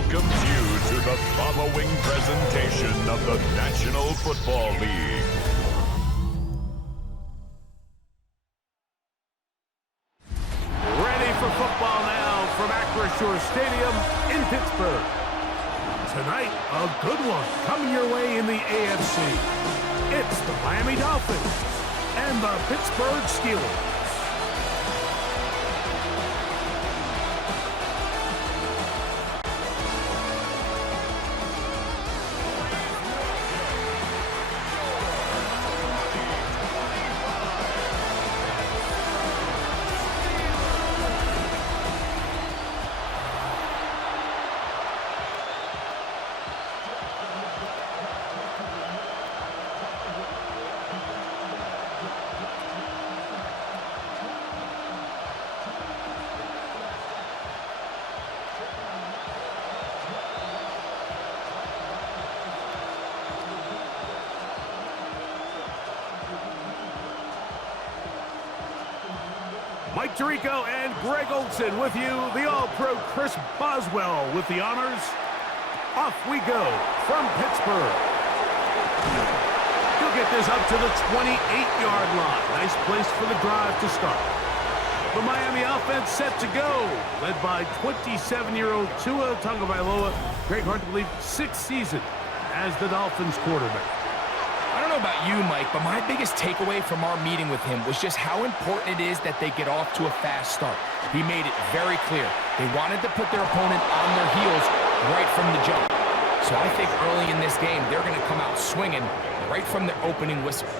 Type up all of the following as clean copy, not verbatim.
welcomes you to the following presentation of the National Football League. Ready for football now from Acrisure Stadium in Pittsburgh. Tonight, a good one coming your way in the AFC. It's the Miami Dolphins and the Pittsburgh Steelers. Mike Tirico and Greg Olson with you. The All-Pro Chris Boswell with the honors. Off we go from Pittsburgh. He'll get this up to the 28-yard line. Nice place for the drive to start. The Miami offense set to go, led by 27-year-old Tua Tagovailoa. Greg, hard to believe, 6th season as the Dolphins quarterback. I don't know about you, Mike, but my biggest takeaway from our meeting with him was just how important it is that they get off to a fast start. He made it very clear. They wanted to put their opponent on their heels right from the jump. So I think early in this game, they're going to come out swinging right from the opening whistle.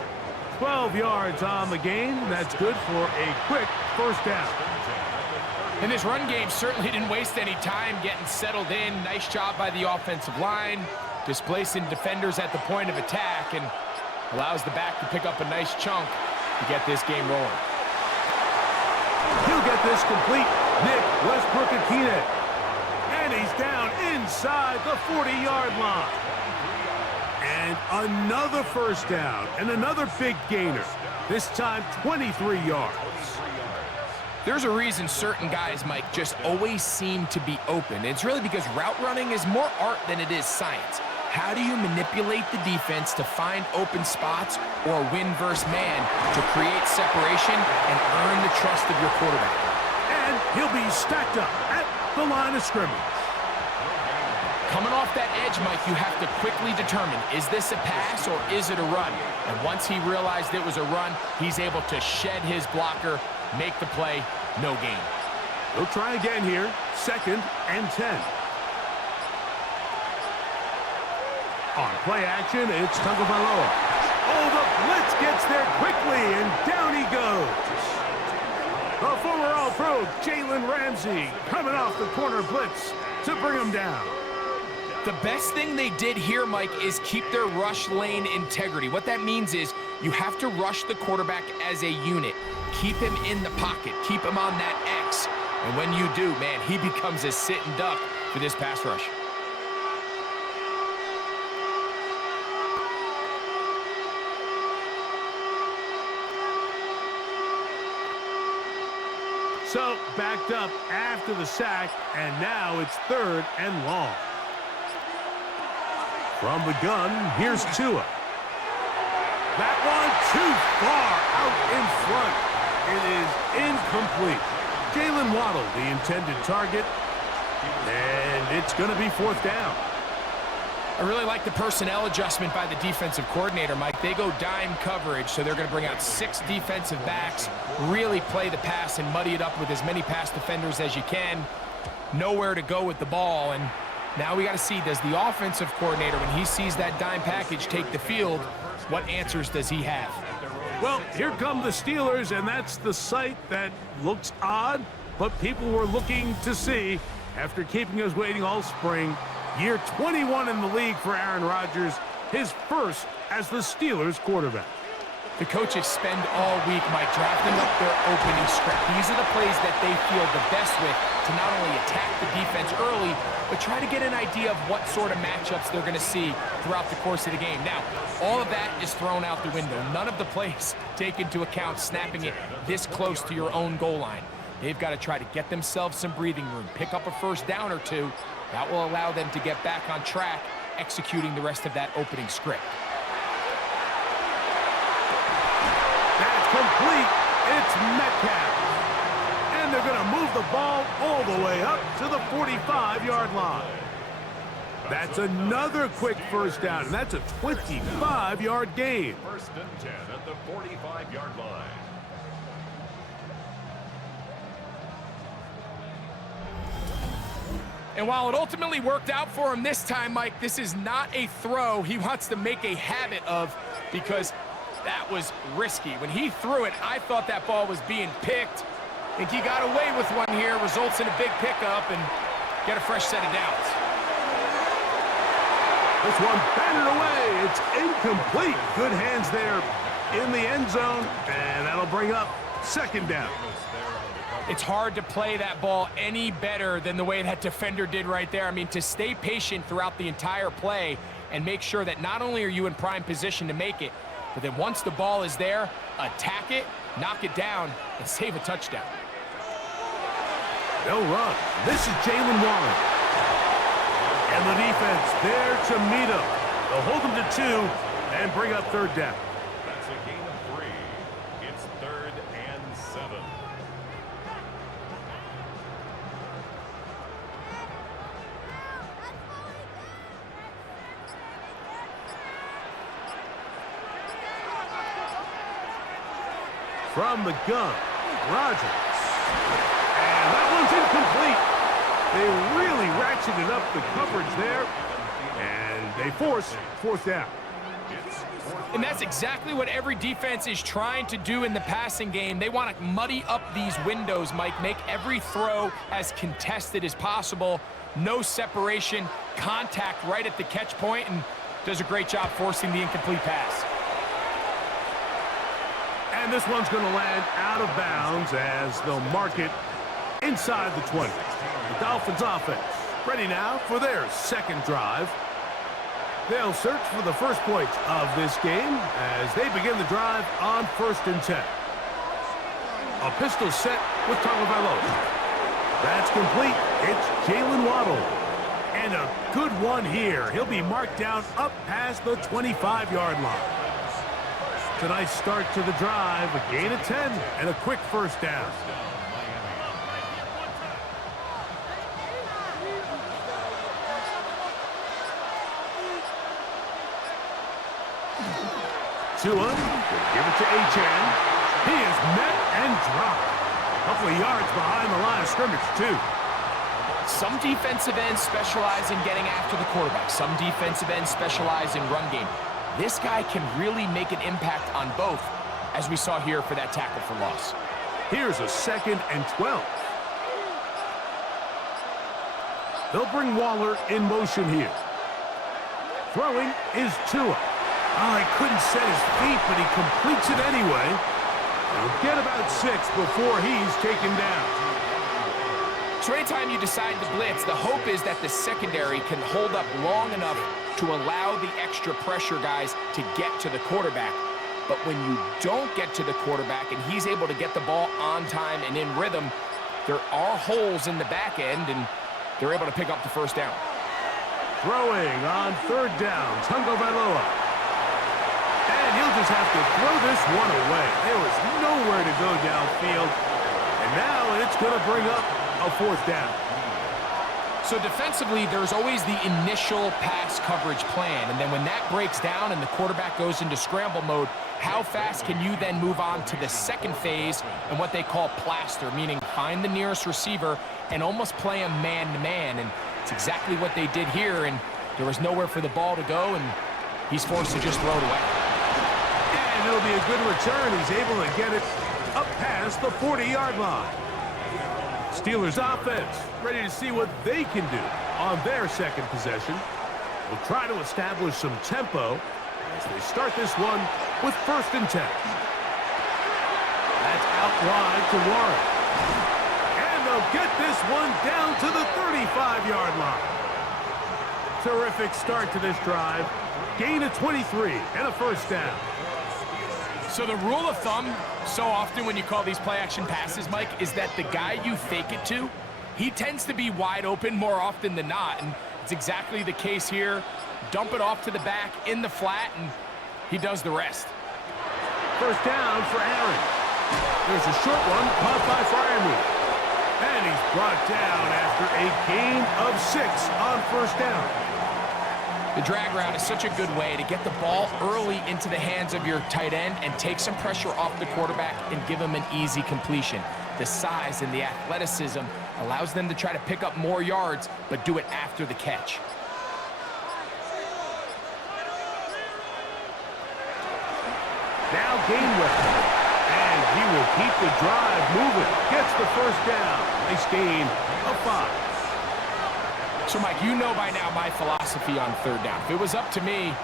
12 yards on the game. That's good for a quick first down. And this run game certainly didn't waste any time getting settled in. Nice job by the offensive line, displacing defenders at the point of attack, and allows the back to pick up a nice chunk to get this game rolling. He'll get this complete. Nick Westbrook-Akine. And he's down inside the 40-yard line. And another first down and another big gainer. This time 23 yards. There's a reason certain guys, Mike, just always seem to be open. It's really because route running is more art than it is science. How do you manipulate the defense to find open spots or win versus man to create separation and earn the trust of your quarterback? And he'll be stacked up at the line of scrimmage. Coming off that edge, Mike, you have to quickly determine, is this a pass or is it a run? And once he realized it was a run, he's able to shed his blocker, make the play, no gain. He'll try again here, 2nd and 10. On play action, it's Tagovailoa. Oh, the blitz gets there quickly, and down he goes. The former All-Pro, Jalen Ramsey, coming off the corner blitz to bring him down. The best thing they did here, Mike, is keep their rush lane integrity. What that means is you have to rush the quarterback as a unit. Keep him in the pocket. Keep him on that X. And when you do, man, he becomes a sitting duck for this pass rush. So, backed up after the sack, and now it's 3rd and long. From the gun, here's Tua. That one too far out in front. It is incomplete. Jalen Waddle, the intended target, and it's going to be 4th down. I really like the personnel adjustment by the defensive coordinator, Mike. They go dime coverage, so they're going to bring out 6 defensive backs, really play the pass and muddy it up with as many pass defenders as you can. Nowhere to go with the ball, and now we got to see, does the offensive coordinator, when he sees that dime package take the field, what answers does he have? Well, here come the Steelers, and that's the sight that looks odd, but people were looking to see after keeping us waiting all spring. Year 21 in the league for Aaron Rodgers, his first as the Steelers quarterback. The coaches spend all week, Mike, drafting up their opening script. These are the plays that they feel the best with to not only attack the defense early, but try to get an idea of what sort of matchups they're going to see throughout the course of the game. Now, all of that is thrown out the window. None of the plays take into account snapping it this close to your own goal line. They've got to try to get themselves some breathing room, pick up a first down or two. That will allow them to get back on track, executing the rest of that opening script. That's complete. It's Metcalf. And they're going to move the ball all the way up to the 45-yard line. That's another quick first down, and that's a 25-yard gain. First and 10 at the 45-yard line. And while it ultimately worked out for him this time, Mike, this is not a throw he wants to make a habit of, because that was risky. When he threw it, I thought that ball was being picked. I think he got away with one here, results in a big pickup, and get a fresh set of downs. This one batted away. It's incomplete. Good hands there in the end zone, and that'll bring up second down. It's hard to play that ball any better than the way that defender did right there. I mean, to stay patient throughout the entire play and make sure that not only are you in prime position to make it, but then once the ball is there, attack it, knock it down, and save a touchdown. They'll run. This is Jalen Warren. And the defense there to meet him. They'll hold him to 2 and bring up third down. That's a gain of 3. It's 3rd and 7. From the gun, Rodgers. And that one's incomplete. They really ratcheted up the coverage there, and they force fourth down. And that's exactly what every defense is trying to do in the passing game. They want to muddy up these windows, Mike, make every throw as contested as possible. No separation, contact right at the catch point, and does a great job forcing the incomplete pass. And this one's going to land out of bounds as they'll mark it inside the 20. The Dolphins offense ready now for their second drive. They'll search for the first points of this game as they begin the drive on 1st and 10. A pistol set with Tagovailoa. That's complete. It's Jalen Waddle. And a good one here. He'll be marked down up past the 25-yard line. It's a nice start to the drive, a gain of 10, and a quick first down. Tua, give it to Achane. He is met and dropped. A couple of yards behind the line of scrimmage, too. Some defensive ends specialize in getting after the quarterback. Some defensive ends specialize in run game. This guy can really make an impact on both, as we saw here for that tackle for loss. Here's a 2nd and 12. They'll bring Waller in motion here. Throwing is Tua. Oh, he couldn't set his feet, but he completes it anyway. He'll get about 6 before he's taken down. So anytime you decide to blitz, the hope is that the secondary can hold up long enough to allow the extra pressure guys to get to the quarterback. But when you don't get to the quarterback and he's able to get the ball on time and in rhythm, there are holes in the back end, and they're able to pick up the first down. Throwing on 3rd down, Tagovailoa. And he'll just have to throw this one away. There was nowhere to go downfield. And now it's going to bring up a 4th down. So defensively, there's always the initial pass coverage plan. And then when that breaks down and the quarterback goes into scramble mode, how fast can you then move on to the second phase and what they call plaster, meaning find the nearest receiver and almost play him man-to-man. And it's exactly what they did here. And there was nowhere for the ball to go, and he's forced to just throw it away. And it'll be a good return. He's able to get it up past the 40-yard line. Steelers offense ready to see what they can do on their second possession. We'll try to establish some tempo as they start this one with 1st and 10. That's out wide to Warren. And they'll get this one down to the 35-yard line. Terrific start to this drive. Gain of 23 and a first down. So the rule of thumb, so often when you call these play-action passes, Mike, is that the guy you fake it to, he tends to be wide open more often than not, and it's exactly the case here. Dump it off to the back in the flat, and he does the rest. First down for Aaron. There's a short one caught by Fryermuth. And he's brought down after a gain of 6 on first down. The drag route is such a good way to get the ball early into the hands of your tight end and take some pressure off the quarterback and give him an easy completion. The size and the athleticism allows them to try to pick up more yards, but do it after the catch. Now Gainwell. And he will keep the drive moving. Gets the first down. Nice gain of 5. So, Mike, you know by now my philosophy on third down. If it was up to me,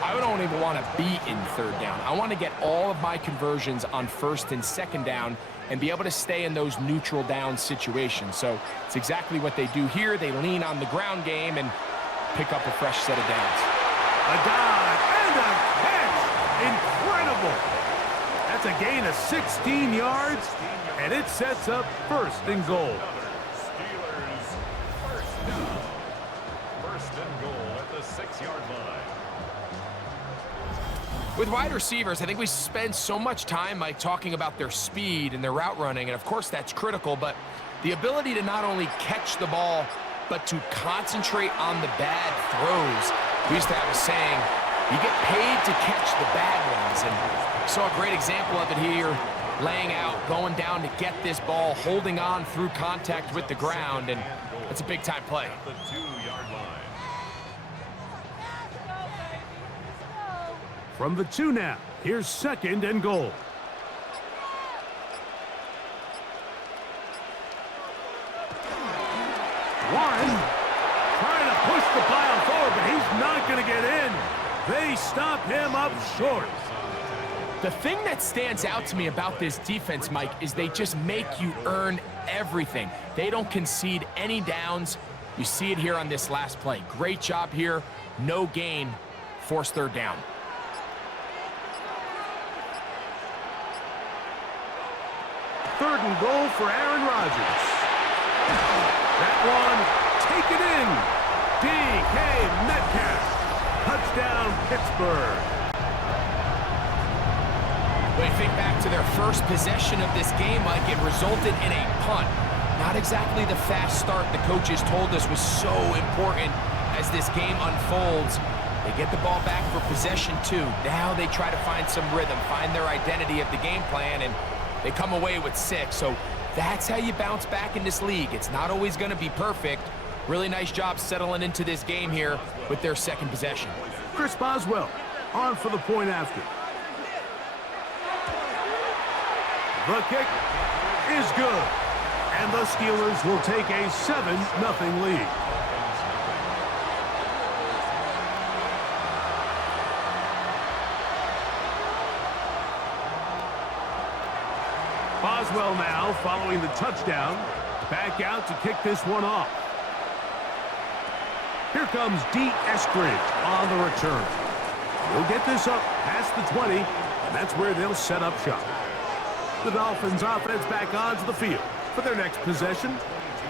I don't even want to be in third down. I want to get all of my conversions on first and second down and be able to stay in those neutral down situations. So it's exactly what they do here. They lean on the ground game and pick up a fresh set of downs. A dive and a catch. Incredible. That's a gain of 16 yards, and it sets up first and goal. Steelers first down. First and goal at the 6-yard line. With wide receivers, I think we spend so much time, Mike, talking about their speed and their route running, and of course that's critical, but the ability to not only catch the ball, but to concentrate on the bad throws. We used to have a saying, you get paid to catch the bad ones, and we saw a great example of it here, laying out, going down to get this ball, holding on through contact with the ground, and it's a big-time play. The 2-yard line. From the 2 now, here's second and goal. Warren trying to push the pile forward, but he's not going to get in. They stop him up short. The thing that stands out to me about this defense, Mike, is they just make you earn everything. They don't concede any downs. You see it here on this last play. Great job here. No gain. Forced third down. Third and goal for Aaron Rodgers. That one taken in. DK Metcalf. Touchdown, Pittsburgh. When you think back to their first possession of this game, Mike, it resulted in a punt. Not exactly the fast start the coaches told us was so important as this game unfolds. They get the ball back for possession 2. Now they try to find some rhythm, find their identity of the game plan, and they come away with 6. So that's how you bounce back in this league. It's not always going to be perfect. Really nice job settling into this game here with their second possession. Chris Boswell on for the point after. The kick is good. And the Steelers will take a 7-0 lead. Boswell now following the touchdown. Back out to kick this one off. Here comes D. Eskridge on the return. He'll get this up past the 20, and that's where they'll set up shop. The Dolphins offense back onto the field for their next possession.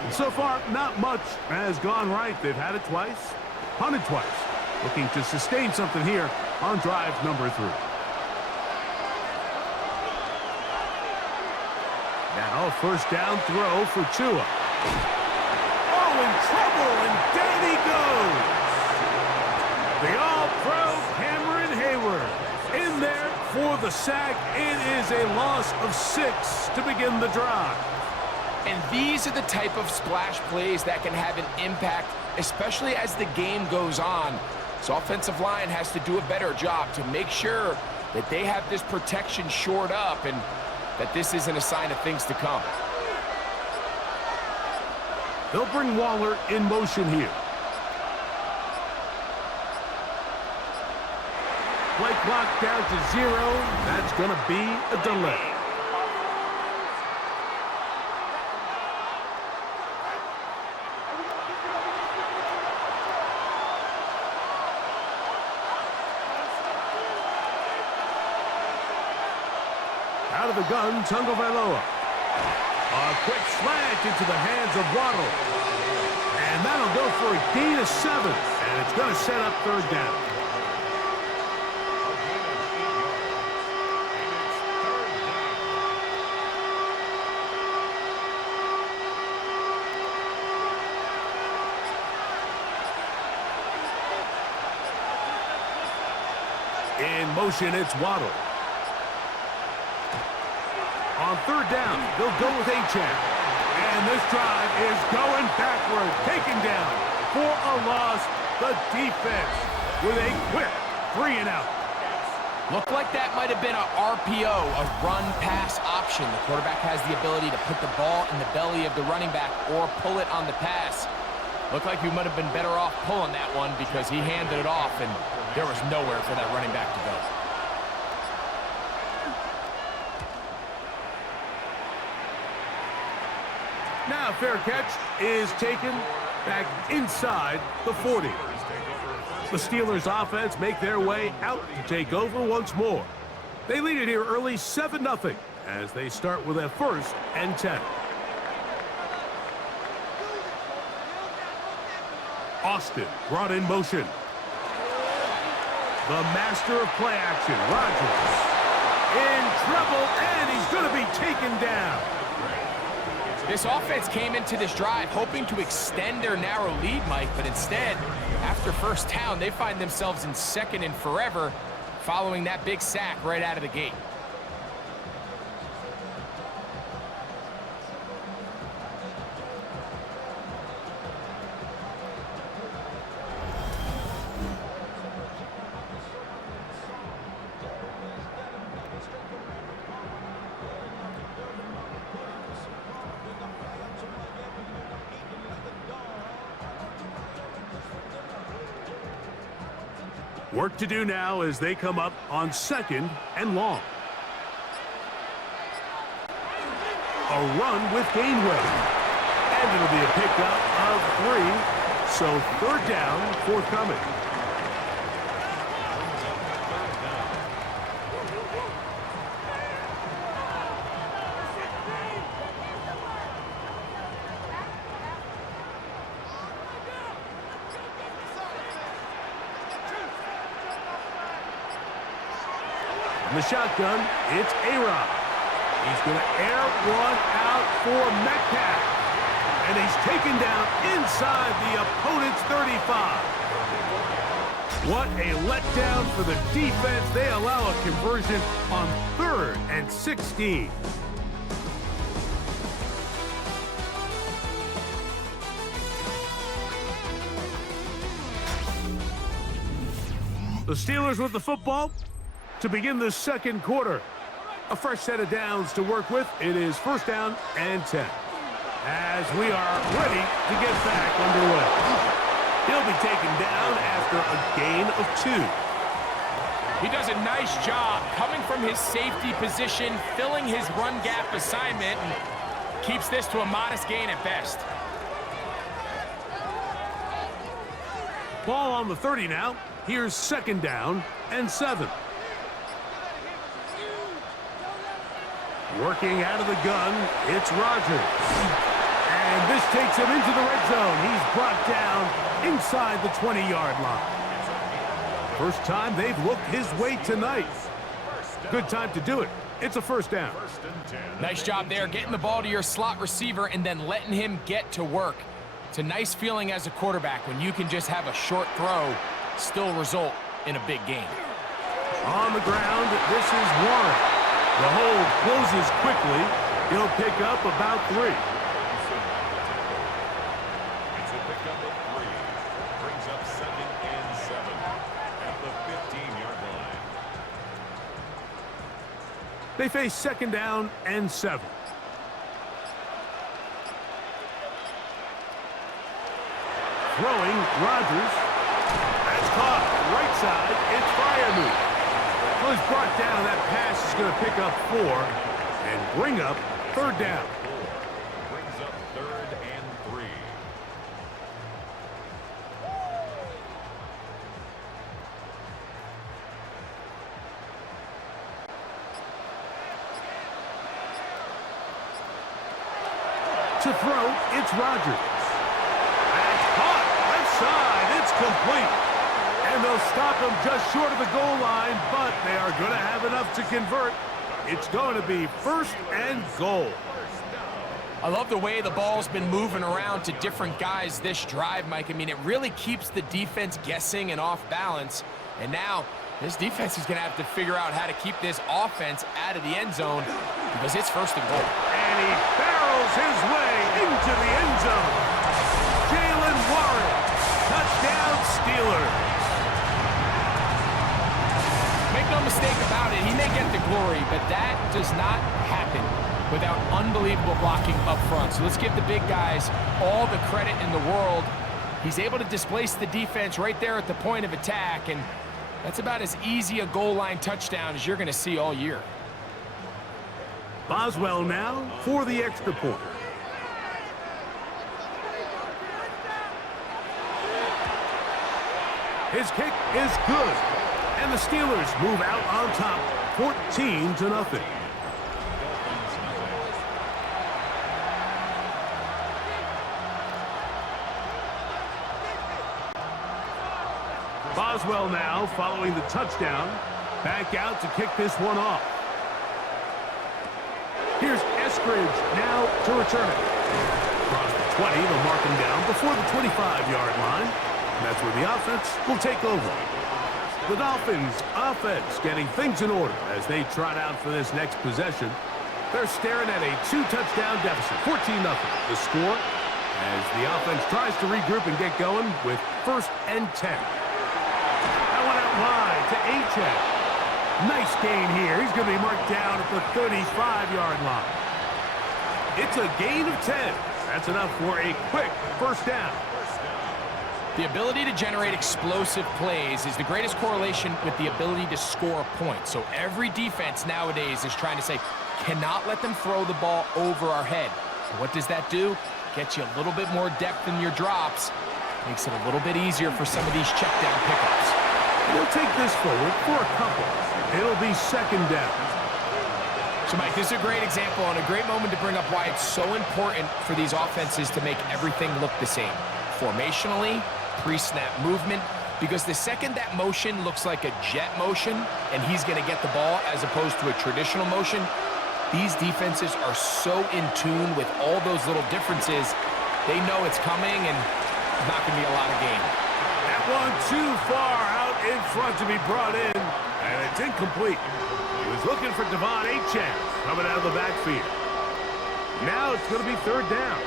And so far, not much has gone right. They've had it twice, punted twice. Looking to sustain something here on drive number 3. Now, first down throw for Tua. Oh, in trouble, and down he goes. The all-pro Cameron Hayward in there for the sack. It is a loss of 6 to begin the drive. And these are the type of splash plays that can have an impact, especially as the game goes on. So offensive line has to do a better job to make sure that they have this protection shored up and that this isn't a sign of things to come. They'll bring Waller in motion here. Play clock down to 0. That's going to be a delay. out of the gun, Tungavailoa. A quick slant into the hands of Waddle. And that'll go for a gain of 7. And it's going to set up third down. In motion, it's Waddle. On third down, they'll go with Achane. And this drive is going backward. Taken down for a loss. The defense with a quick 3-and-out. Looked like that might have been a RPO, a run-pass option. The quarterback has the ability to put the ball in the belly of the running back or pull it on the pass. Looked like he might have been better off pulling that one because he handed it off, and there was nowhere for that running back to go. Now fair catch is taken back inside the 40. The Steelers offense make their way out to take over once more. They lead it here early 7-0 as they start with a 1st and 10. Austin brought in motion. The master of play action, Rodgers, in trouble, and he's going to be taken down. This offense came into this drive hoping to extend their narrow lead, Mike, but instead, after first down, they find themselves in 2nd and forever following that big sack right out of the gate. Work to do now as they come up on 2nd and long. A run with Gainwell. And it'll be a pickup of 3. So 3rd down forthcoming. The shotgun, it's A-Rod. He's going to air one out for Metcalf. And he's taken down inside the opponent's 35. What a letdown for the defense. They allow a conversion on 3rd and 16. The Steelers with the football to begin the 2nd quarter. A fresh set of downs to work with. It is 1st down and 10. As we are ready to get back underway. He'll be taken down after a gain of 2. He does a nice job coming from his safety position, filling his run gap assignment, and keeps this to a modest gain at best. Ball on the 30 now. Here's 2nd down and 7. Working out of the gun, it's Rodgers. And this takes him into the red zone. He's brought down inside the 20-yard line. First time they've looked his way tonight. Good time to do it. It's a 1st down. Nice job there, getting the ball to your slot receiver and then letting him get to work. It's a nice feeling as a quarterback when you can just have a short throw, still result in a big gain. On the ground, this is Warren. The hold closes quickly. He'll pick up about 3. It's a pickup of 3. Brings up 2nd and 7 at the 15-yard line. They face 2nd down and 7. Throwing, Rodgers. That's caught. Right side, it's Freiermuth. Well, he's brought down. That pass is going to pick up 4 and bring up 3rd down. Brings up 3rd and 3. To throw, it's Rodgers. That's caught. Left side. It's complete. And they'll stop him just short of the goal line, but they are going to have enough to convert. It's going to be 1st and goal. I love the way the ball's been moving around to different guys this drive, Mike. I mean, it really keeps the defense guessing and off balance. And now this defense is going to have to figure out how to keep this offense out of the end zone because it's 1st and goal. And he barrels his way into the end zone. Jaylen Warren, touchdown Steelers. Make no mistake about it, he may get the glory, but that does not happen without unbelievable blocking up front. So let's give the big guys all the credit in the world. He's able to displace the defense right there at the point of attack, and that's about as easy a goal line touchdown as you're going to see all year. Boswell now for the extra point. His kick is good, and the Steelers move out on top, 14-0. Boswell now following the touchdown. Back out to kick this one off. Here's Eskridge now to return it. Across the 20, they'll mark him down before the 25-yard line. And that's where the offense will take over. The Dolphins offense getting things in order as they trot out for this next possession. They're staring at a 2-touchdown deficit, 14-0. The score as the offense tries to regroup and get going with 1st and 10. Wide to Achane. Nice gain here. He's going to be marked down at the 35-yard line. It's a gain of 10. That's enough for a quick 1st down. The ability to generate explosive plays is the greatest correlation with the ability to score points. So every defense nowadays is trying to say, cannot let them throw the ball over our head. And what does that do? Gets you a little bit more depth in your drops. Makes it a little bit easier for some of these check down pickups. They'll take this forward for a couple. It'll be 2nd down. So, Mike, this is a great example and a great moment to bring up why it's so important for these offenses to make everything look the same. Formationally, pre-snap movement, because the second that motion looks like a jet motion and he's going to get the ball as opposed to a traditional motion, these defenses are so in tune with all those little differences. They know it's coming and there's not going to be a lot of gain. That one too far out in front to be brought in, and it's incomplete. He was looking for Devon Achane coming out of the backfield. Now it's going to be 3rd down.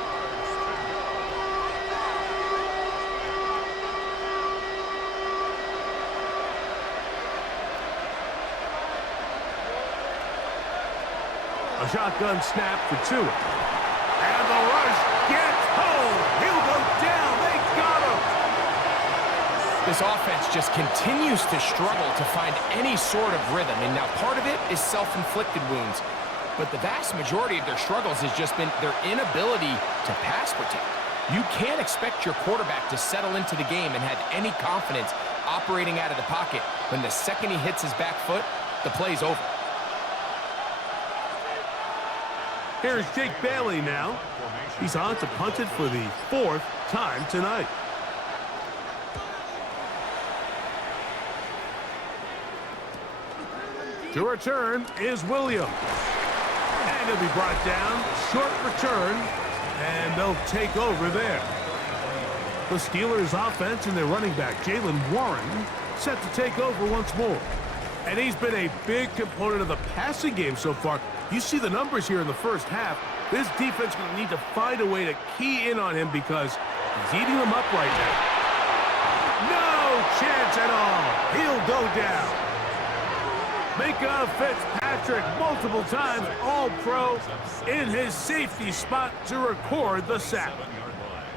A shotgun snap for Tua. And the rush gets home. He'll go down. They got him. This offense just continues to struggle to find any sort of rhythm. And now part of it is self-inflicted wounds. But the vast majority of their struggles has just been their inability to pass protect. You can't expect your quarterback to settle into the game and have any confidence operating out of the pocket when the second he hits his back foot, the play's over. Here's Jake Bailey now. He's on to punt it for the 4th time tonight. To return is Williams. And he'll be brought down. Short return. And they'll take over there. The Steelers offense and their running back, Jaylen Warren, set to take over once more. And he's been a big component of the passing game so far. You see the numbers here in the 1st half. This defense going to need to find a way to key in on him because he's eating them up right now. No chance at all. He'll go down. Micah Fitzpatrick multiple times All-Pro in his safety spot to record the sack.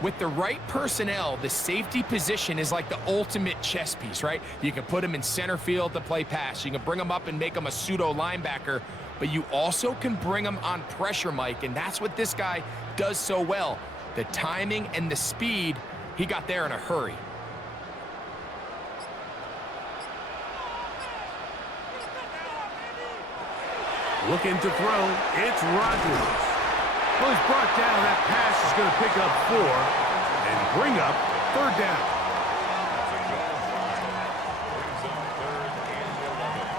With the right personnel, the safety position is like the ultimate chess piece, right? You can put him in center field to play pass. You can bring him up and make him a pseudo linebacker, but you also can bring him on pressure, Mike, and that's what this guy does so well. The timing and the speed, he got there in a hurry. Looking to throw, it's Rodgers. Well, he's brought down. That pass is going to pick up 4 and bring up 3rd down. Brings up 3rd and 11.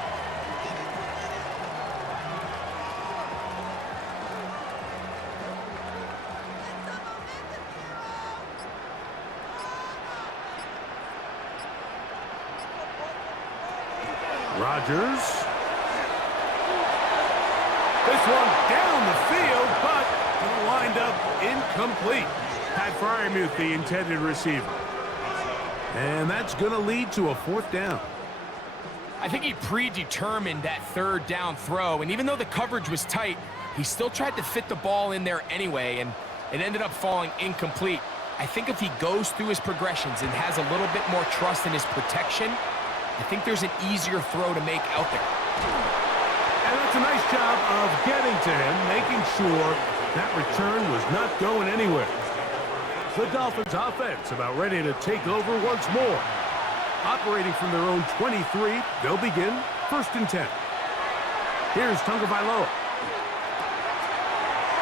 Rodgers. This one down the field, but it'll wind up incomplete. Pat Fryermuth, the intended receiver. And that's going to lead to a 4th down. I think he predetermined that 3rd down throw, and even though the coverage was tight, he still tried to fit the ball in there anyway, and it ended up falling incomplete. I think if he goes through his progressions and has a little bit more trust in his protection, I think there's an easier throw to make out there. And that's a nice job of getting to him, making sure that return was not going anywhere. The Dolphins offense about ready to take over once more. Operating from their own 23, they'll begin 1st and 10. Here's Tagovailoa.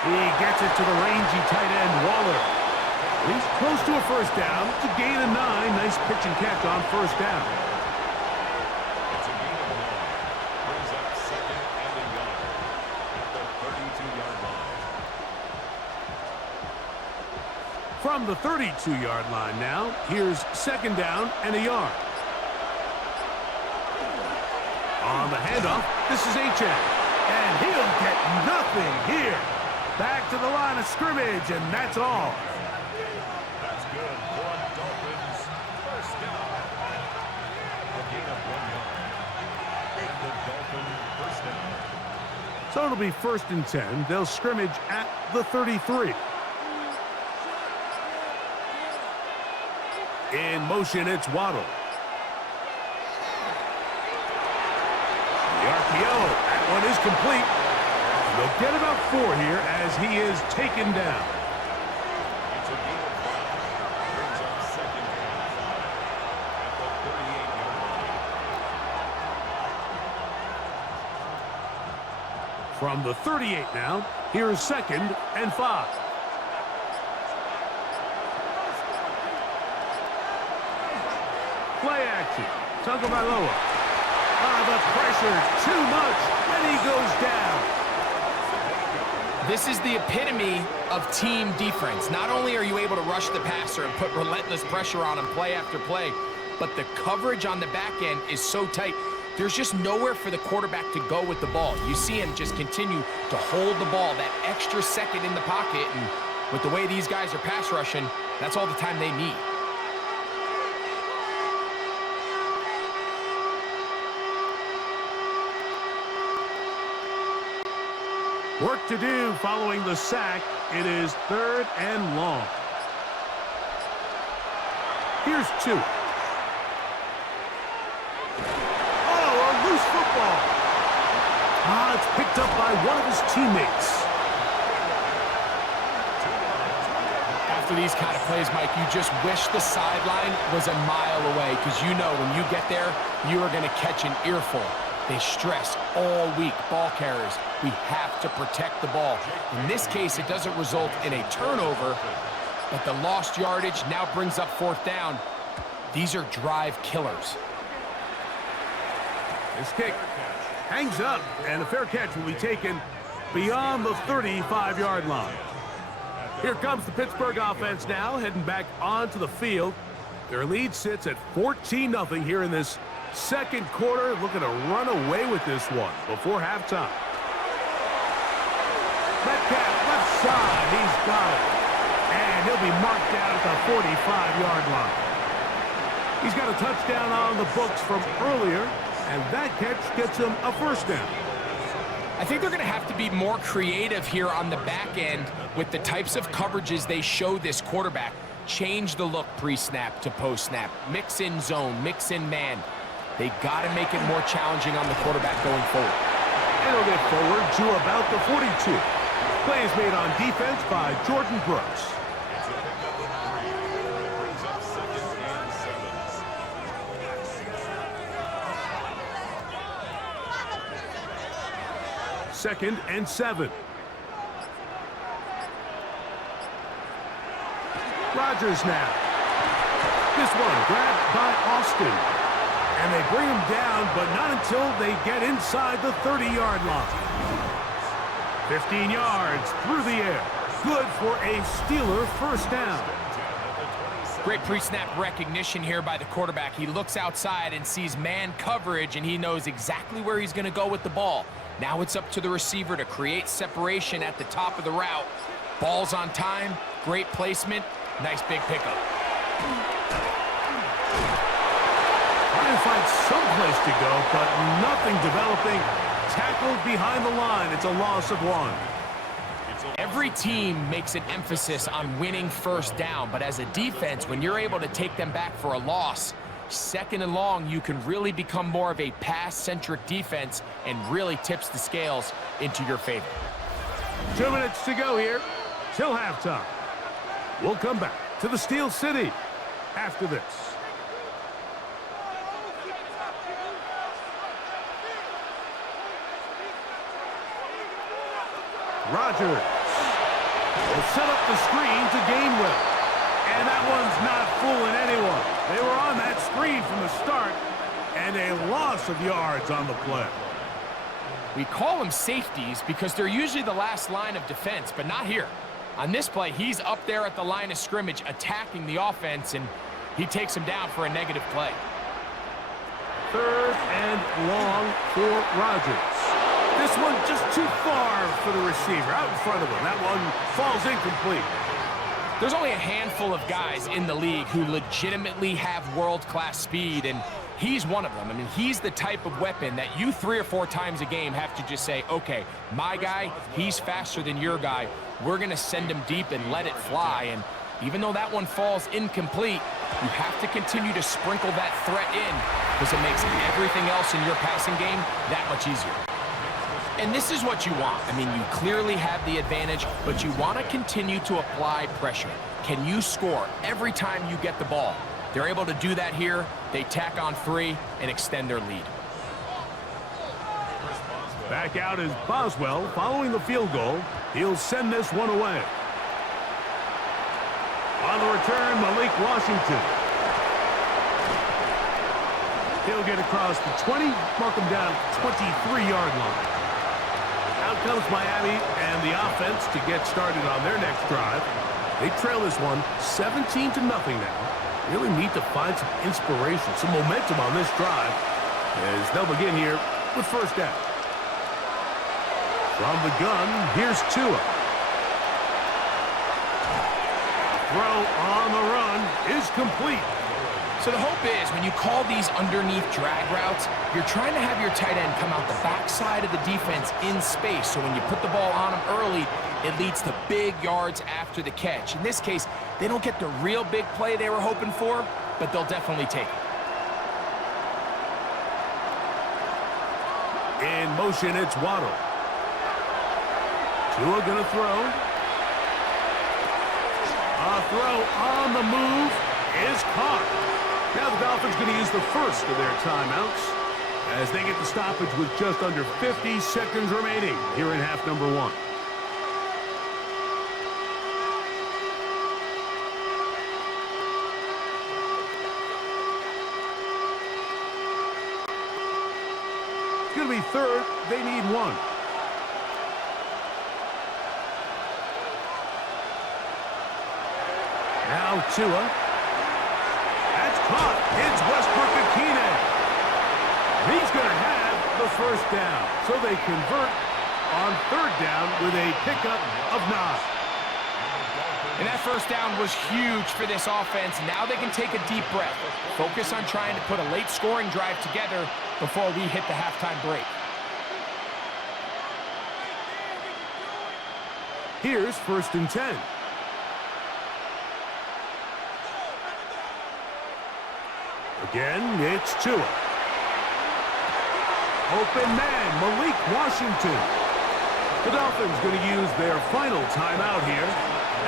He gets it to the rangy tight end, Waller. He's close to a 1st down. It's a gain of 9. Nice pitch and catch on 1st down. It's a gain of 1. Brings up 2nd and a yard at the 32-yard line. From the 32-yard line now, here's 2nd down and a yard. On the handoff, this is Achane. And he'll get nothing here. Back to the line of scrimmage, and that's all. That's good for Dolphins. 1st down. A gain of 1 yard. And the Dolphin 1st down. So it'll be 1st and 10. They'll scrimmage at the 33. In motion, it's Waddle. The RPO, that one is complete. They'll get about 4 here as he is taken down. It's a gain of 5. Brings up 2nd and 5 at the 38-yard line. From the 38 now, here's 2nd and 5. Play action. Tagovailoa. The pressure, too much, and he goes down. This is the epitome of team defense. Not only are you able to rush the passer and put relentless pressure on him play after play, but the coverage on the back end is so tight, there's just nowhere for the quarterback to go with the ball. You see him just continue to hold the ball that extra second in the pocket, and with the way these guys are pass rushing, that's all the time they need. Work to do following the sack. It is 3rd and long. Here's 2. Oh, a loose football. It's picked up by one of his teammates. After these kind of plays, Mike, you just wish the sideline was a mile away, because you know when you get there, you are going to catch an earful. They stress all week, ball carriers. We have to protect the ball. In this case, it doesn't result in a turnover, but the lost yardage now brings up 4th down. These are drive killers. This kick hangs up, and a fair catch will be taken beyond the 35-yard line. Here comes the Pittsburgh offense now, heading back onto the field. Their lead sits at 14-0 here in this 2nd quarter, looking to run away with this one before halftime. Metcalf, left side, he's got it. And he'll be marked down at the 45-yard line. He's got a touchdown on the books from earlier, and that catch gets him a 1st down. I think they're going to have to be more creative here on the back end with the types of coverages they show this quarterback. Change the look pre-snap to post-snap. Mix in zone, mix in man. They got to make it more challenging on the quarterback going forward. And he'll get forward to about the 42. Play is made on defense by Jordan Brooks. It's a pickup of 3. It brings up 2nd and 7. 2nd and 7. Rodgers now. This one grabbed by Austin. And they bring him down, but not until they get inside the 30-yard line. 15 yards through the air. Good for a Steeler first down. Great pre-snap recognition here by the quarterback. He looks outside and sees man coverage, and he knows exactly where he's going to go with the ball. Now it's up to the receiver to create separation at the top of the route. Ball's on time, great placement, nice big pickup. Trying to find someplace to go, but nothing developing. Tackled behind the line. It's a loss of 1. Every team makes an emphasis on winning first down, but as a defense, when you're able to take them back for a loss, second and long, you can really become more of a pass-centric defense and really tips the scales into your favor. 2 minutes to go here till halftime. We'll come back to the Steel City after this. Rodgers will set up the screen to Gainwell. And that one's not fooling anyone. They were on that screen from the start, and a loss of yards on the play. We call them safeties because they're usually the last line of defense, but not here. On this play, he's up there at the line of scrimmage attacking the offense, and he takes him down for a negative play. 3rd and long for Rodgers. This one just too far for the receiver, out in front of him. That one falls incomplete. There's only a handful of guys in the league who legitimately have world-class speed, and he's one of them. I mean, he's the type of weapon that you 3 or 4 times a game have to just say, okay, my guy, he's faster than your guy. We're going to send him deep and let it fly. And even though that one falls incomplete, you have to continue to sprinkle that threat in because it makes everything else in your passing game that much easier. And this is what you want. I mean, you clearly have the advantage, but you want to continue to apply pressure. Can you score every time you get the ball? They're able to do that here. They tack on 3 and extend their lead. Back out is Boswell following the field goal. He'll send this one away. On the return, Malik Washington. He'll get across the 20, mark him down at the 23-yard line. Out comes Miami and the offense to get started on their next drive. They trail this one 17-0 now. Really need to find some inspiration, some momentum on this drive as they'll begin here with first down. From the gun, here's Tua. Throw on the run is complete. So the hope is when you call these underneath drag routes, you're trying to have your tight end come out the backside of the defense in space. So when you put the ball on him early, it leads to big yards after the catch. In this case, they don't get the real big play they were hoping for, but they'll definitely take it. In motion, it's Waddle. Tua gonna throw. A throw on the move is caught. Now the Dolphins going to use the first of their timeouts as they get the stoppage with just under 50 seconds remaining here in half number 1. It's going to be 3rd. They need 1. Now Tua. That's caught. It's Westbrook-Akine. He's going to have the first down. So they convert on 3rd down with a pickup of 9. And that first down was huge for this offense. Now they can take a deep breath. Focus on trying to put a late scoring drive together before we hit the halftime break. Here's 1st and 10. Again, it's Tua. Open man, Malik Washington. The Dolphins going to use their final timeout here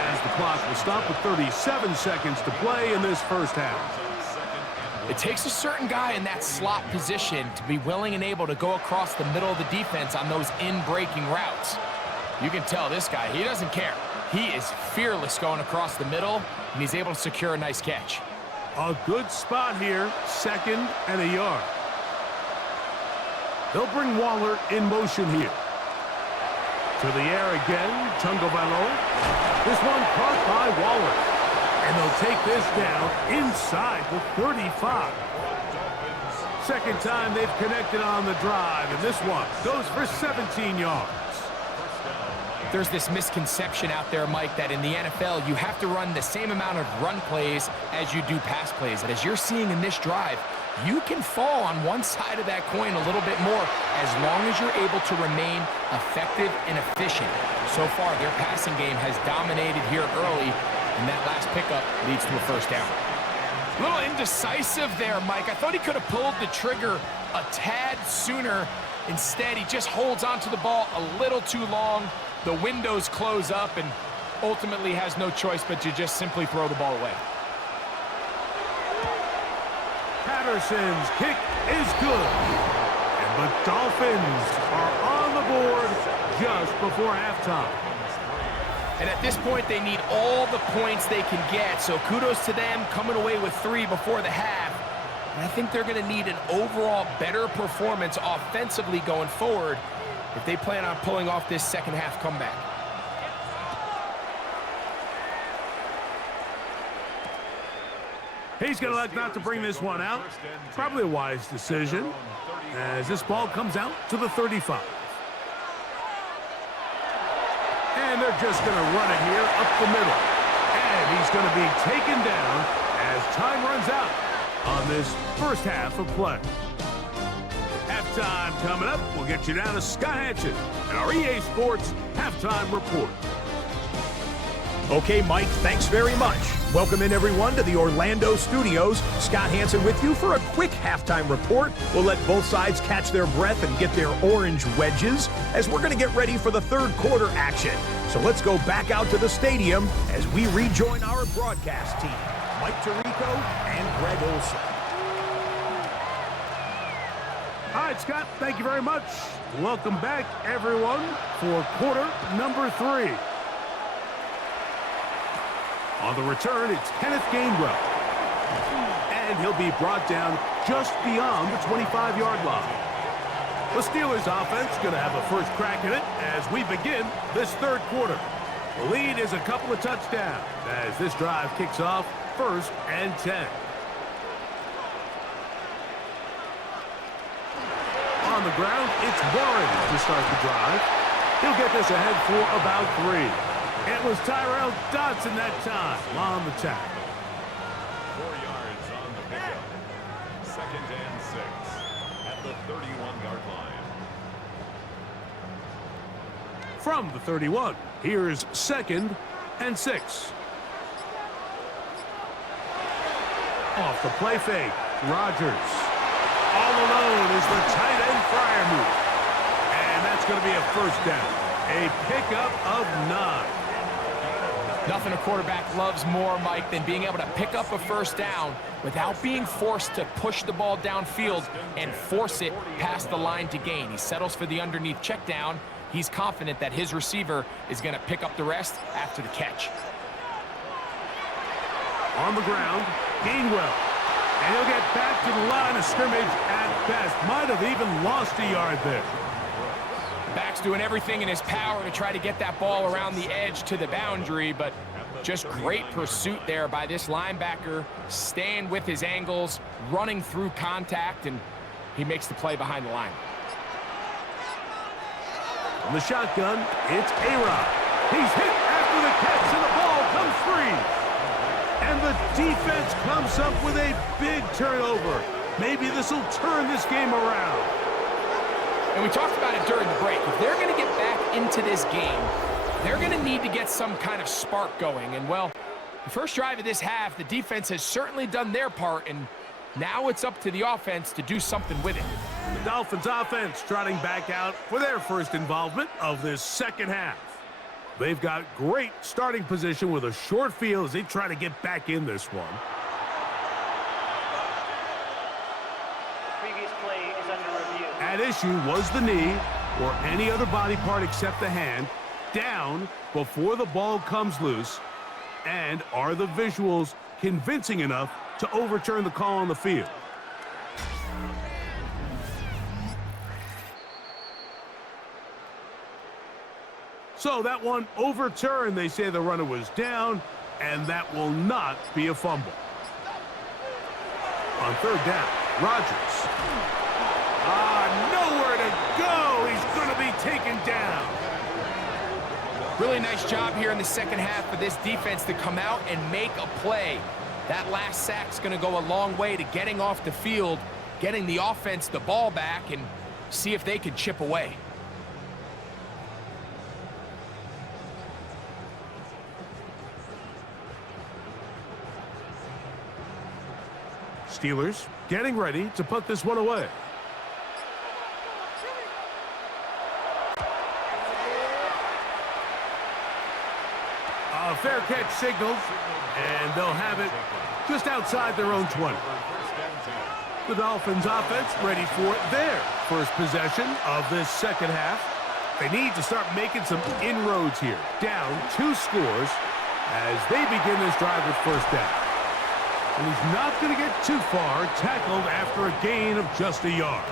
as the clock will stop with 37 seconds to play in this first half. It takes a certain guy in that slot position to be willing and able to go across the middle of the defense on those in-breaking routes. You can tell this guy, he doesn't care. He is fearless going across the middle, and he's able to secure a nice catch. A good spot here, 2nd and a yard. They'll bring Waller in motion here. To the air again, Tungavailoa. This one caught by Waller. And they'll take this down inside the 35. Second time they've connected on the drive, and this one goes for 17 yards. There's this misconception out there, Mike, that in the NFL, you have to run the same amount of run plays as you do pass plays. And as you're seeing in this drive, you can fall on one side of that coin a little bit more as long as you're able to remain effective and efficient. So far, their passing game has dominated here early, and that last pickup leads to a first down. A little indecisive there, Mike. I thought he could have pulled the trigger a tad sooner. Instead, he just holds onto the ball a little too long. The windows close up and ultimately has no choice but to just simply throw the ball away. Patterson's kick is good. And the Dolphins are on the board just before halftime. And at this point, they need all the points they can get. So kudos to them coming away with 3 before the half. And I think they're going to need an overall better performance offensively going forward if they plan on pulling off this second half comeback. He's going to elect not to bring this one out. Probably a wise decision as this ball comes out to the 35. And they're just going to run it here up the middle. And he's going to be taken down as time runs out on this first half of play. Halftime coming up. We'll get you down to Scott Hansen and our EA Sports Halftime Report. Okay, Mike, thanks very much. Welcome in, everyone, to the Orlando studios. Scott Hansen with you for a quick halftime report. We'll let both sides catch their breath and get their orange wedges as we're going to get ready for the third quarter action. So let's go back out to the stadium as we rejoin our broadcast team, Mike Tirico and Greg Olson. All right, Scott, thank you very much. Welcome back, everyone, for quarter number 3. On the return, it's Kenneth Gainwell. And he'll be brought down just beyond the 25-yard line. The Steelers offense going to have a first crack at it as we begin this third quarter. The lead is a couple of touchdowns as this drive kicks off 1st and 10. On the ground, it's Warren to start the drive. He'll get this ahead for about 3. It was Tyrell Dodson that time on the tackle. 4 yards on the pickup. 2nd and 6 at the 31-yard line. From the 31, here's 2nd and 6. Off the play fake, Rodgers. All alone is the tight end Fryer move. And that's going to be a first down. A pickup of 9. Nothing a quarterback loves more, Mike, than being able to pick up a first down without being forced to push the ball downfield and force it past the line to gain. He settles for the underneath check down. He's confident that his receiver is going to pick up the rest after the catch. On the ground, Gainwell. And he'll get back to the line of scrimmage at best. Might have even lost a yard there. Back's doing everything in his power to try to get that ball around the edge to the boundary, but just great pursuit there by this linebacker, staying with his angles, running through contact, and he makes the play behind the line. On the shotgun, it's A-Rod. He's hit after the catch, and the ball comes free. And the defense comes up with a big turnover. Maybe this will turn this game around. And we talked about it during the break. If they're going to get back into this game, they're going to need to get some kind of spark going. And, well, the first drive of this half, the defense has certainly done their part, and now it's up to the offense to do something with it. The Dolphins offense trotting back out for their first involvement of this second half. They've got great starting position with a short field as they try to get back in this one. Play is under review. At issue was the knee or any other body part except the hand. down before the ball comes loose? And are the visuals convincing enough to overturn the call on the field? So that one overturned. They say the runner was down, and that will not be a fumble. On third down, Rodgers. Nowhere to go. He's going to be taken down. Really nice job here in the second half for this defense to come out and make a play. That last sack's going to go a long way to getting off the field, getting the offense the ball back, and see if they can chip away. Steelers getting ready to put this one away. A fair catch signaled, and they'll have it just outside their own 20. The Dolphins offense ready for their first possession of this second half. They need to start making some inroads here. Down 2 scores as they begin this drive with first down. And he's not going to get too far, tackled after a gain of just a yard.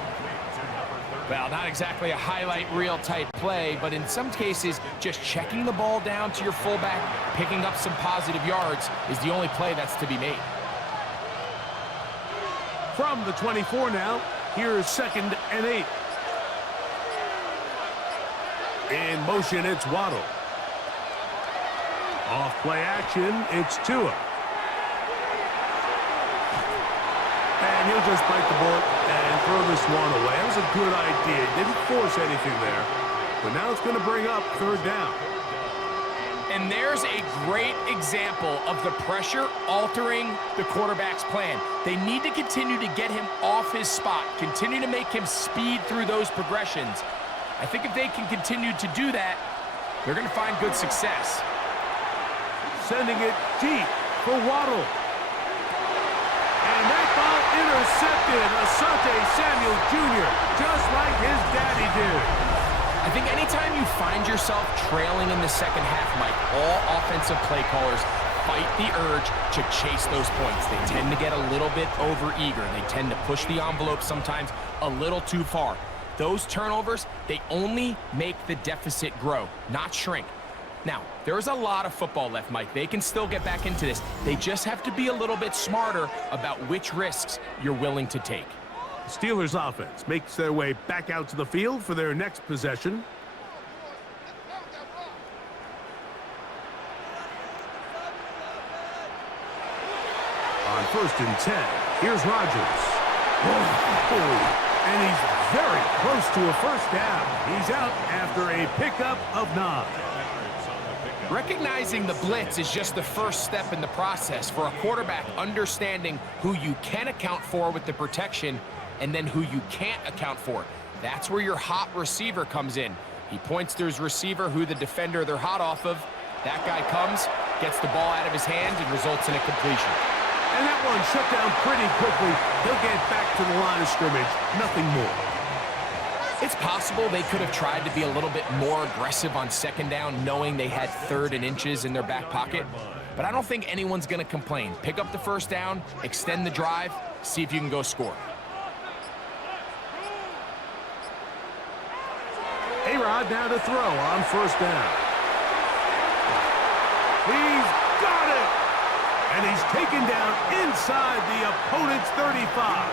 Well, not exactly a highlight reel type play, but in some cases, just checking the ball down to your fullback, picking up some positive yards is the only play that's to be made. From the 24 now, here is 2nd and 8. In motion, it's Waddle. Off play action, it's Tua. And he'll just bite the bullet and throw this one away. That was a good idea. Didn't force anything there. But now it's going to bring up third down. And there's a great example of the pressure altering the quarterback's plan. They need to continue to get him off his spot, continue to make him speed through those progressions. I think if they can continue to do that, they're going to find good success. Sending it deep for Waddle. And that ball intercepted. Asante Samuel Jr., just like his daddy did. I think anytime you find yourself trailing in the second half, Mike, all offensive play callers fight the urge to chase those points. They tend to get a little bit over-eager. They tend to push the envelope sometimes a little too far. Those turnovers, they only make the deficit grow, not shrink. Now, there's a lot of football left, Mike. They can still get back into this. They just have to be a little bit smarter about which risks you're willing to take. Steelers offense makes their way back out to the field for their next possession. On 1st and 10, here's Rodgers. And he's very close to a first down. He's out after a pickup of 9. Recognizing the blitz is just the first step in the process for a quarterback understanding who you can account for with the protection and then who you can't account for. That's where your hot receiver comes in. He points to his receiver, who the defender they're hot off of. That guy comes, gets the ball out of his hand, and results in a completion. And that one shut down pretty quickly. He'll get back to the line of scrimmage. Nothing more. It's possible they could have tried to be a little bit more aggressive on second down, knowing they had 3rd and inches in their back pocket. But I don't think anyone's going to complain. Pick up the first down, extend the drive, see if you can go score. A-Rod now to throw on 1st down. He's got it! And he's taken down inside the opponent's 35.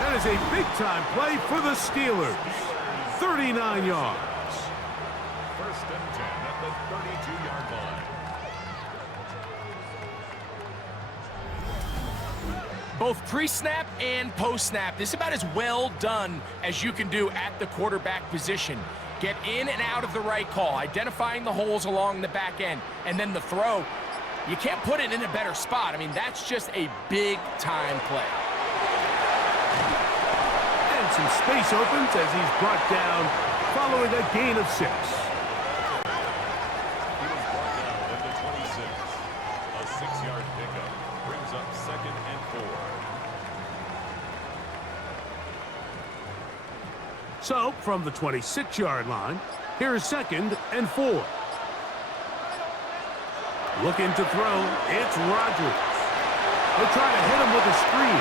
That is a big-time play for the Steelers. 39 yards. 1st and 10 at the 32-yard line. Both pre-snap and post-snap, this is about as well done as you can do at the quarterback position. Get in and out of the right call, identifying the holes along the back end, and then the throw. You can't put it in a better spot. I mean, that's just a big-time play. And some space opens as he's brought down following a gain of 6. He was brought down at the 26. A 6-yard pickup brings up 2nd and 4. So, from the 26-yard line, Here's 2nd and 4. Looking to throw, it's Rodgers. They'll try to hit him with a screen.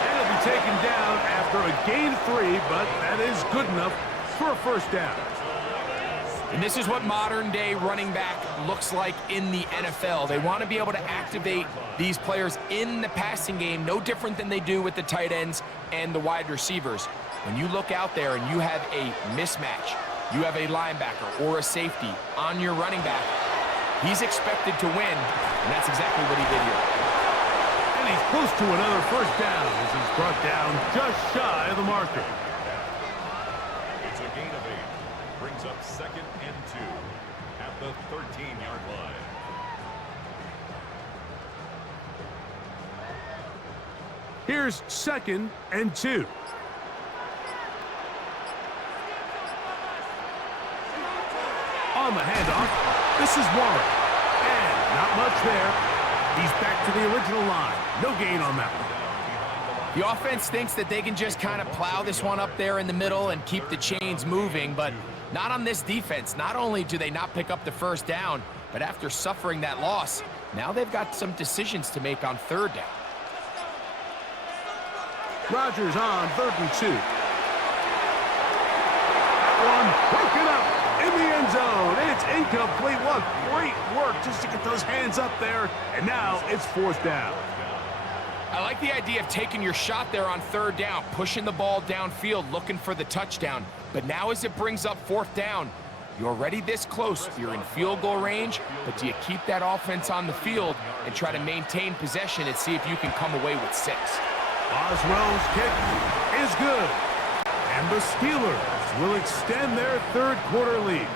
And he'll be taken down after a gain of 3, but that is good enough for a first down. And this is what modern-day running back looks like in the NFL. They want to be able to activate these players in the passing game, no different than they do with the tight ends and the wide receivers. When you look out there and you have a mismatch, you have a linebacker or a safety on your running back, he's expected to win, and that's exactly what he did here. And he's close to another first down as he's brought down just shy of the marker. It's a gain of 8. Brings up 2nd and 2 at the 13-yard line. Here's 2nd and 2. On the handoff, this is Warren. And not much there. He's back to the original line. No gain on that one. The offense thinks that they can just kind of plow this one up there in the middle and keep the chains moving, but not on this defense. Not only do they not pick up the first down, but after suffering that loss, now they've got some decisions to make on 3rd down. Rodgers on 3rd and 2. One broken up in the end zone. It's incomplete. What great work just to get those hands up there. And now it's 4th down. I like the idea of taking your shot there on 3rd down, pushing the ball downfield, looking for the touchdown. But now as it brings up 4th down, you're already this close. You're in field goal range, but do you keep that offense on the field and try to maintain possession and see if you can come away with 6? Boswell's kick is good. And the Steelers will extend their 3rd quarter lead.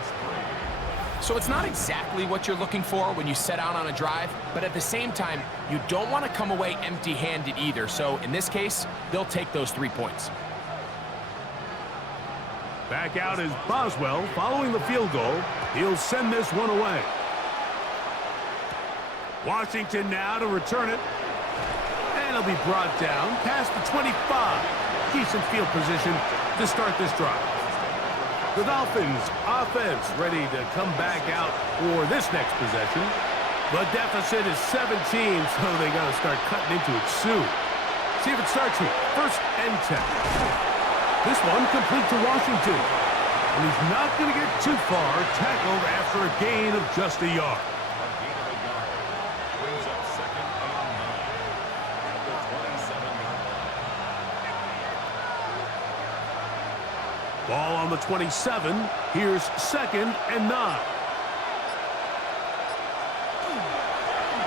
So it's not exactly what you're looking for when you set out on a drive, but at the same time, you don't want to come away empty-handed either. So in this case, they'll take those 3 points. Back out is Boswell following the field goal. He'll send this one away. Washington now to return it. And he'll be brought down past the 25. Decent field position to start this drive. The Dolphins offense ready to come back out for this next possession. The deficit is 17, so they got to start cutting into it soon. See if it starts here. 1st and 10. This one complete to Washington. And he's not going to get too far, tackled after a gain of just a yard. A gain of a yard. Brings up 2nd and 9 at the 27-yard line. Ball on the 27. Here's 2nd and 9.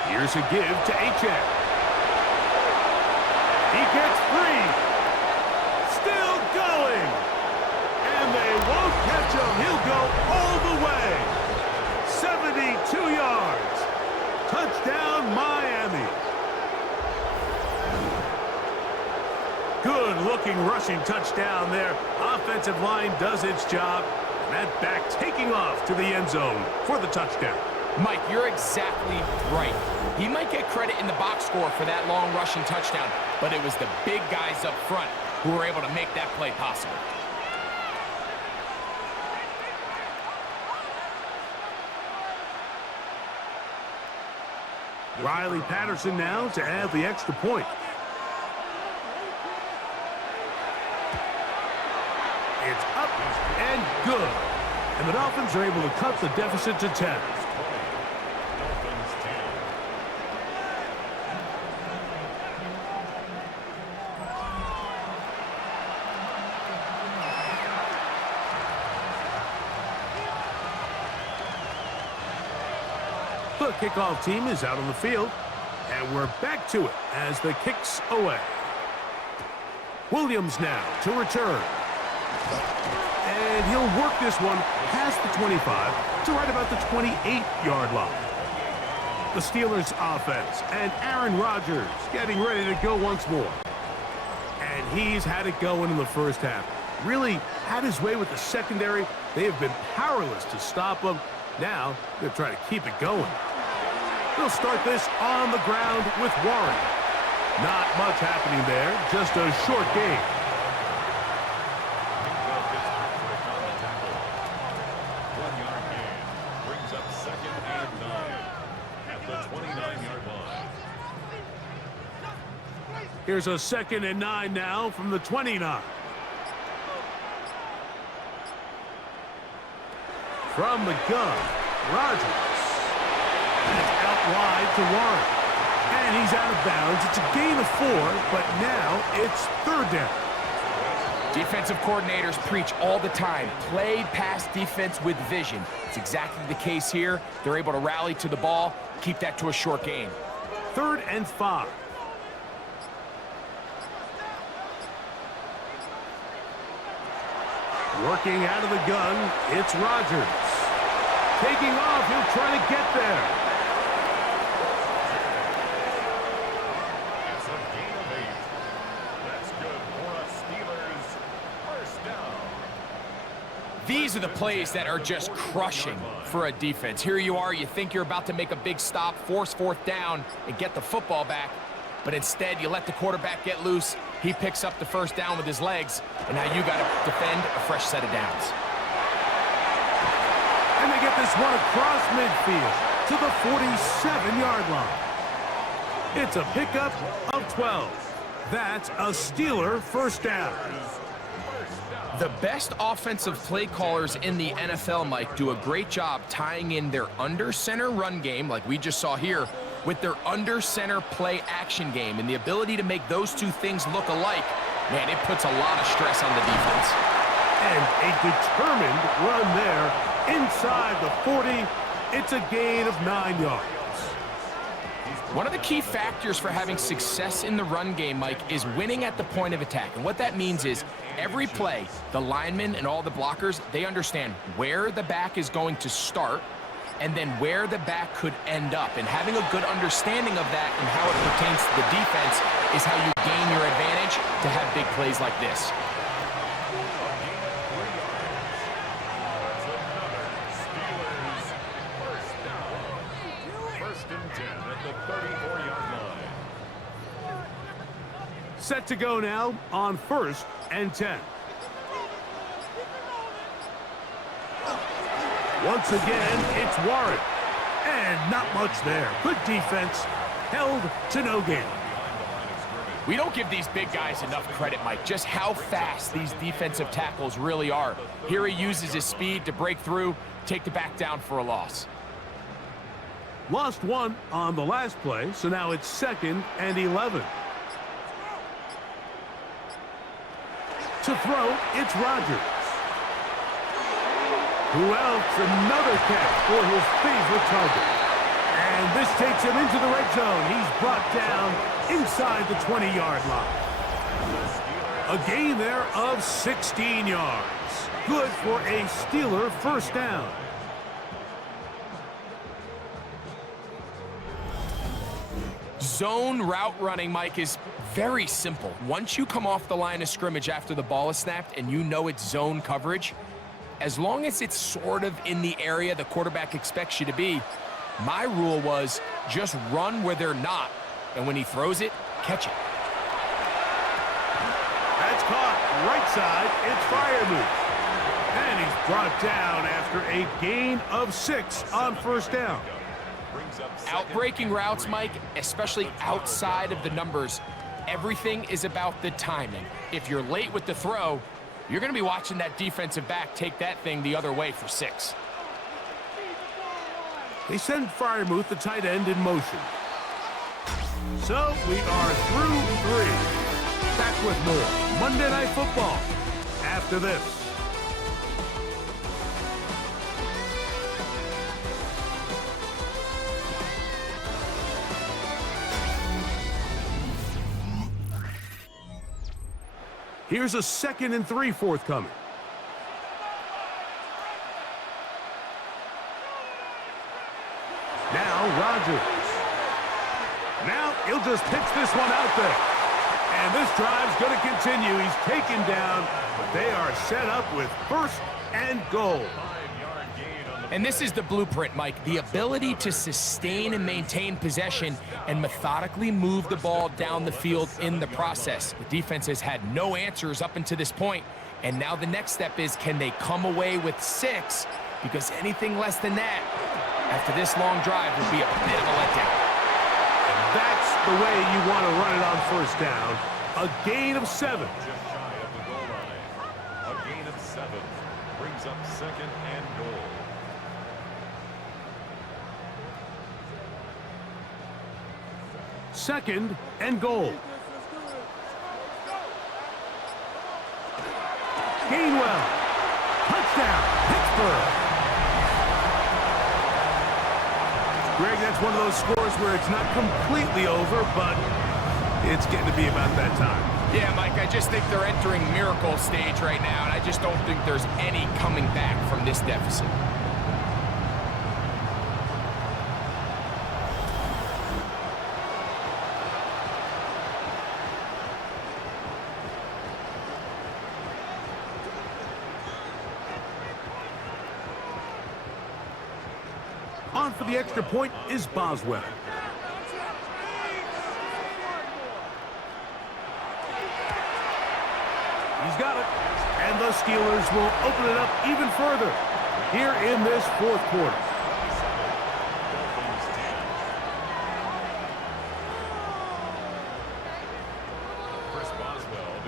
Here's a give to H.A. He gets free. Still going. And they won't catch him. He'll go all the way. 72 yards. Touchdown, Miami. Good-looking rushing touchdown there. Offensive line does its job. And that back taking off to the end zone for the touchdown. Mike, you're exactly right. He might get credit in the box score for that long rushing touchdown, but it was the big guys up front who were able to make that play possible. Riley Patterson now to add the extra point. It's up and good. And the Dolphins are able to cut the deficit to 10. Dolphins 10. The kickoff team is out on the field, and we're back to it as the kick's away. Williams now to return. And he'll work this one past the 25 to right about the 28-yard line. The Steelers offense and Aaron Rodgers getting ready to go once more. And he's had it going in the first half. Really had his way with the secondary. They have been powerless to stop him. Now they're trying to keep it going. They'll start this on the ground with Warren. Not much happening there, just a short gain. Here's a 2nd and 9 now from the 29. From the gun, Rodgers. That's out wide to Warren. And he's out of bounds. It's a gain of 4, but now it's 3rd down. Defensive coordinators preach all the time, play pass defense with vision. It's exactly the case here. They're able to rally to the ball, keep that to a short gain. 3rd and 5. Working out of the gun, it's Rodgers. Taking off, he'll try to get there. It's a gain of 8. That's good for a Steelers first down. These are the plays that are just crushing for a defense. Here you are, you think you're about to make a big stop, force 4th down, and get the football back. But instead, you let the quarterback get loose. He picks up the 1st down with his legs, and now you got to defend a fresh set of downs. And they get this one across midfield to the 47-yard line. It's a pickup of 12. That's a Steeler first down. The best offensive play callers in the NFL, Mike, do a great job tying in their under-center run game, like we just saw here, with their under-center play action game. And the ability to make those two things look alike, man, it puts a lot of stress on the defense. And a determined run there inside the 40. It's a gain of 9 yards. One of the key factors for having success in the run game, Mike, is winning at the point of attack. And what that means is every play, the linemen and all the blockers, they understand where the back is going to start and then where the back could end up. And having a good understanding of that and how it pertains to the defense is how you gain your advantage to have big plays like this. Set to go now on 1st and 10. Once again, it's Warren. And not much there. Good defense. Held to no gain. We don't give these big guys enough credit, Mike, just how fast these defensive tackles really are. Here he uses his speed to break through, take the back down for a loss. Lost 1 on the last play, so now it's 2nd and 11. To throw, it's Rodgers. Who else? Another catch for his favorite target. And this takes him into the red zone. He's brought down inside the 20-yard line. A gain there of 16 yards. Good for a Steeler first down. Zone route running, Mike, is very simple. Once you come off the line of scrimmage after the ball is snapped and you know it's zone coverage, as long as it's sort of in the area the quarterback expects you to be, my rule was just run where they're not, and when he throws it, catch it. That's caught. Right side, it's Freiermuth. And he's brought down after a gain of 6 on first down. Outbreaking routes, Mike, especially outside of the numbers, everything is about the timing. If you're late with the throw, you're going to be watching that defensive back take that thing the other way for 6. They send Freiermuth, the tight end, in motion. So we are through 3. Back with more Monday Night Football after this. Here's a 2nd and 3 forthcoming. Now Rodgers. Now he'll just pitch this one out there. And this drive's going to continue. He's taken down, but they are set up with 1st and goal. And this is the blueprint, Mike. The ability to sustain and maintain possession and methodically move the ball down the field in the process. The defense has had no answers up until this point, and now the next step is, can they come away with 6? Because anything less than that, after this long drive, would be a bit of a letdown. That's the way you want to run it on first down. A gain of 7. Just shy of the goal line. A gain of 7 brings up 2nd and goal. Second and goal. Gainwell. Touchdown, Pittsburgh. Greg, that's one of those scores where it's not completely over, but it's getting to be about that time. Yeah, Mike, I just think they're entering miracle stage right now, and I just don't think there's any coming back from this deficit. On for the extra point is Boswell. He's got it. And the Steelers will open it up even further here in this fourth quarter.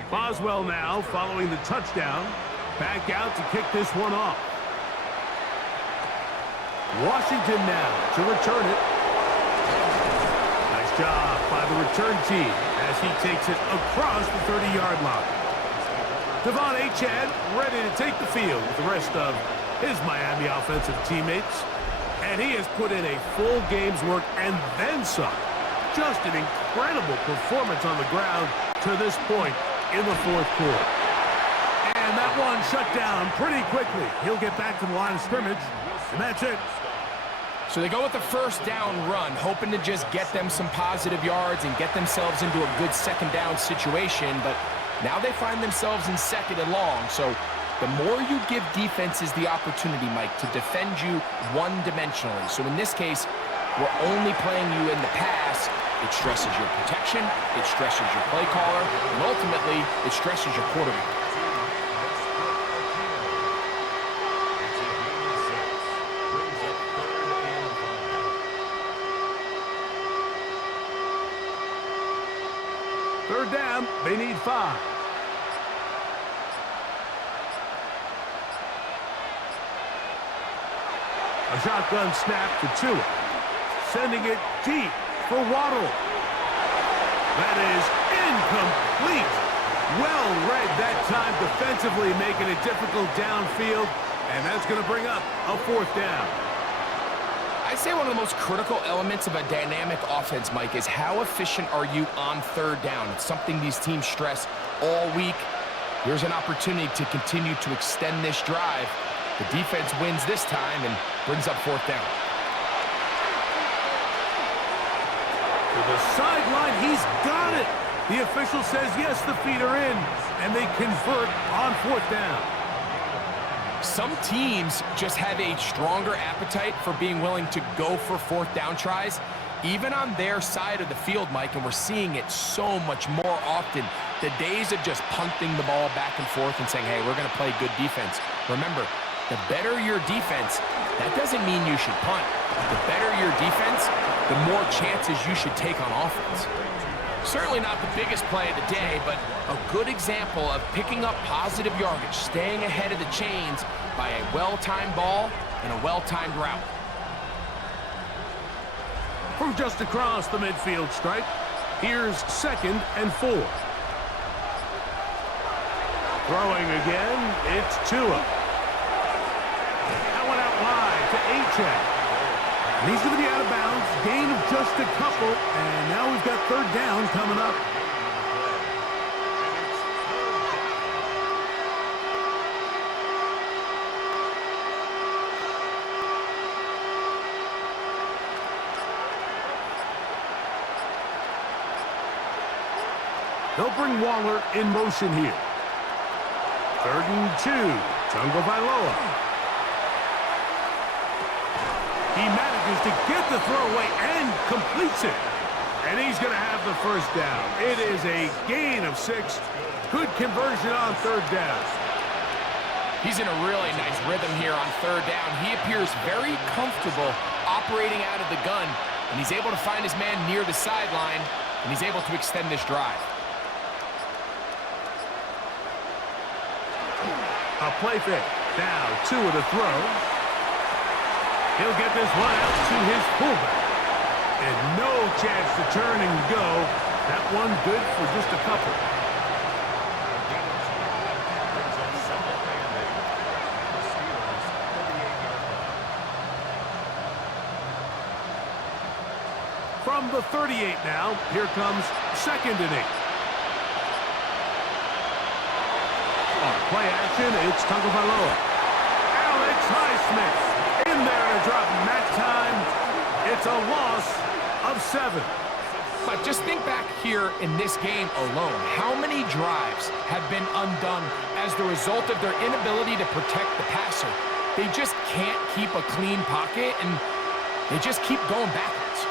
Boswell now following the touchdown. Back out to kick this one off. Washington now to return it. Nice job by the return team as he takes it across the 30-yard line. Devon Achane ready to take the field with the rest of his Miami offensive teammates. And he has put in a full game's work and then some. Just an incredible performance on the ground to this point in the fourth quarter. And that one shut down pretty quickly. He'll get back to the line of scrimmage, and that's it. So they go with the first down run, hoping to just get them some positive yards and get themselves into a good second down situation, but now they find themselves in 2nd and long. So the more you give defenses the opportunity, Mike, to defend you one-dimensionally. So in this case, we're only playing you in the pass. It stresses your protection, it stresses your play caller, and ultimately, it stresses your quarterback. Third down, they need 5. A shotgun snap to Tua. Sending it deep for Waddle. That is incomplete. Well read that time defensively, making it difficult downfield. And that's going to bring up a 4th down. I'd say one of the most critical elements of a dynamic offense, Mike, is how efficient are you on 3rd down. It's something these teams stress all week. Here's an opportunity to continue to extend this drive. The defense wins this time and brings up 4th down. To the sideline, he's got it. The official says yes, the feet are in, and they convert on 4th down. Some teams just have a stronger appetite for being willing to go for 4th down tries, even on their side of the field, Mike, and we're seeing it so much more often. The days of just punting the ball back and forth and saying, hey, we're going to play good defense. Remember, the better your defense, that doesn't mean you should punt. The better your defense, the more chances you should take on offense. Certainly not the biggest play of the day, but a good example of picking up positive yardage, staying ahead of the chains by a well-timed ball and a well-timed route. From just across the midfield stripe, here's 2nd and 4. Throwing again, it's Tua. That one out wide to Achane. And he's going to be out of bounds, gain of just a couple, and now we've got 3rd down coming up. They'll bring Waller in motion here. 3rd and 2, Tagovailoa. He manages to get the throw away and completes it. And he's going to have the first down. It is a gain of 6. Good conversion on 3rd down. He's in a really nice rhythm here on 3rd down. He appears very comfortable operating out of the gun, and he's able to find his man near the sideline. and he's able to extend this drive. A play fake. Now 2 with a throw. He'll get this one out to his fullback. And no chance to turn and go. That one good for just a couple. From the 38 now, here comes 2nd and 8. On play action, it's Tagovailoa. Alex Highsmith in there to drop him. That time, it's a loss of 7. But just think back here in this game alone. How many drives have been undone as the result of their inability to protect the passer? They just can't keep a clean pocket, and they just keep going backwards.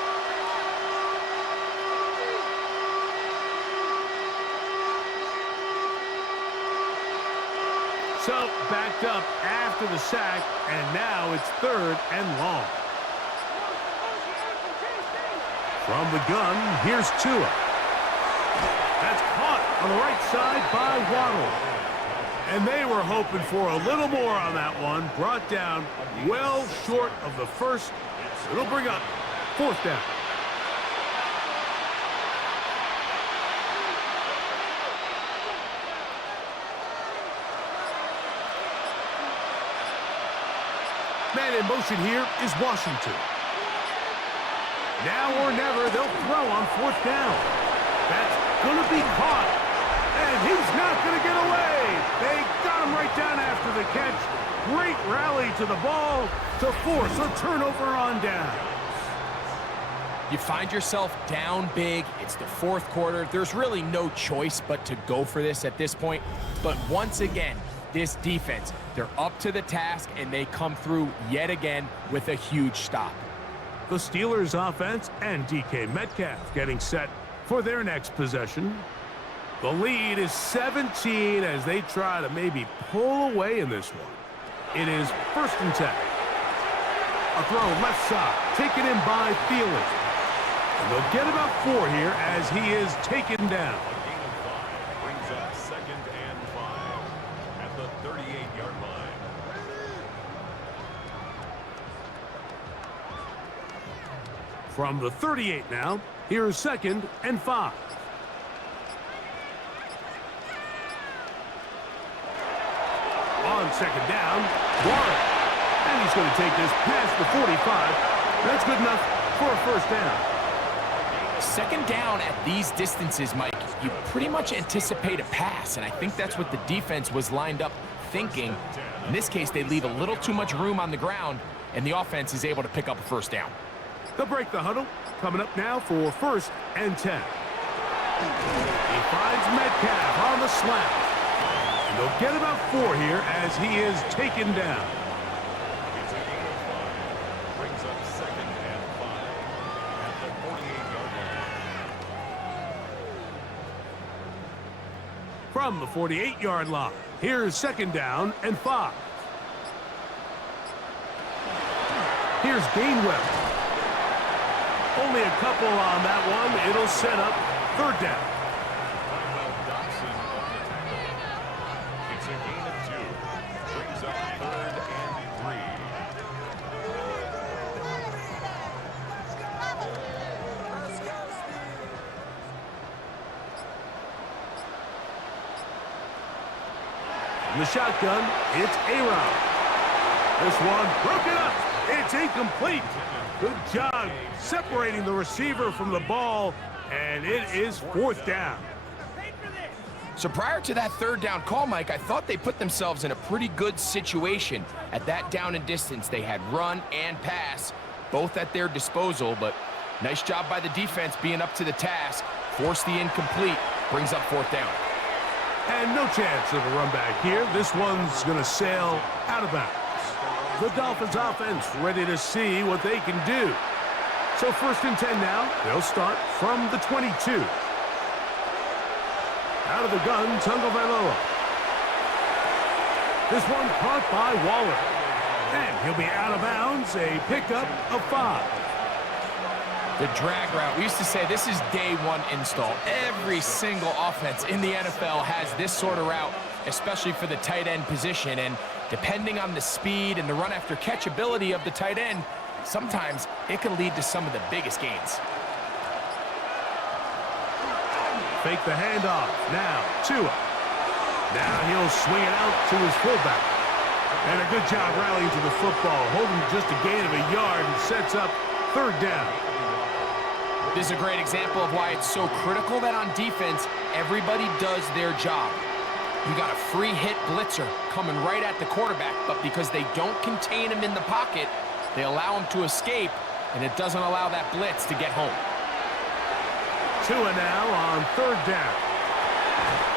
So, backed up after the sack, and now it's 3rd and long. From the gun, here's Tua. That's caught on the right side by Waddle. And they were hoping for a little more on that one. Brought down well short of the first. It'll bring up 4th down. Man in motion here is Washington. Now or never, they'll throw on 4th down. That's going to be caught. And he's not going to get away. They got him right down after the catch. Great rally to the ball to force a turnover on down. You find yourself down big. It's the 4th quarter. There's really no choice but to go for this at this point. But once again, this defense, they're up to the task, and they come through yet again with a huge stop. The Steelers offense and DK Metcalf getting set for their next possession. The lead is 17 as they try to maybe pull away in this one. It is 1st and 10. A throw left side, taken in by Thielen. And they'll get about 4 here as he is taken down. A gain of 5 brings up 2nd and 5 at the 38-yard line. From the 38 now, here's 2nd and 5. On 2nd down, Warren. And he's going to take this past the 45. That's good enough for a 1st down. 2nd down at these distances, Mike, you pretty much anticipate a pass, and I think that's what the defense was lined up thinking. In this case, they leave a little too much room on the ground, and the offense is able to pick up a 1st down. They'll break the huddle. Coming up now for 1st and 10. He finds Metcalf on the slant. And they'll get about 4 here as he is taken down. It's a gain of 5. Brings up 2nd and 5 at the 48-yard line. From the 48-yard line, here's 2nd down and 5. Here's Gainwell. Only a couple on that one. It'll set up 3rd down. Dotson on the tackle. It's a gain of 2. Brings up 3rd and 3. In the shotgun, it's Aaron. This one broken up. It's incomplete. Good job separating the receiver from the ball, and it is 4th down. So prior to that 3rd down call, Mike, I thought they put themselves in a pretty good situation at that down and distance. They had run and pass, both at their disposal, but nice job by the defense being up to the task. Forced the incomplete, brings up 4th down. And no chance of a run back here. This one's going to sail out of bounds. The Dolphins offense ready to see what they can do. So 1st and 10 now. They'll start from the 22. Out of the gun, Tagovailoa. This one caught by Waller. And he'll be out of bounds, a pickup of 5. The drag route. We used to say this is day one install. Every single offense in the NFL has this sort of route, especially for the tight end position. And depending on the speed and the run after catch ability of the tight end, sometimes it can lead to some of the biggest gains. Fake the handoff. Now, Tua. Now he'll swing it out to his fullback. And a good job rallying to the football, holding just a gain of a yard and sets up third down. This is a great example of why it's so critical that on defense, everybody does their job. You got a free hit blitzer coming right at the quarterback, but because they don't contain him in the pocket, they allow him to escape, and it doesn't allow that blitz to get home. Tua now on third down.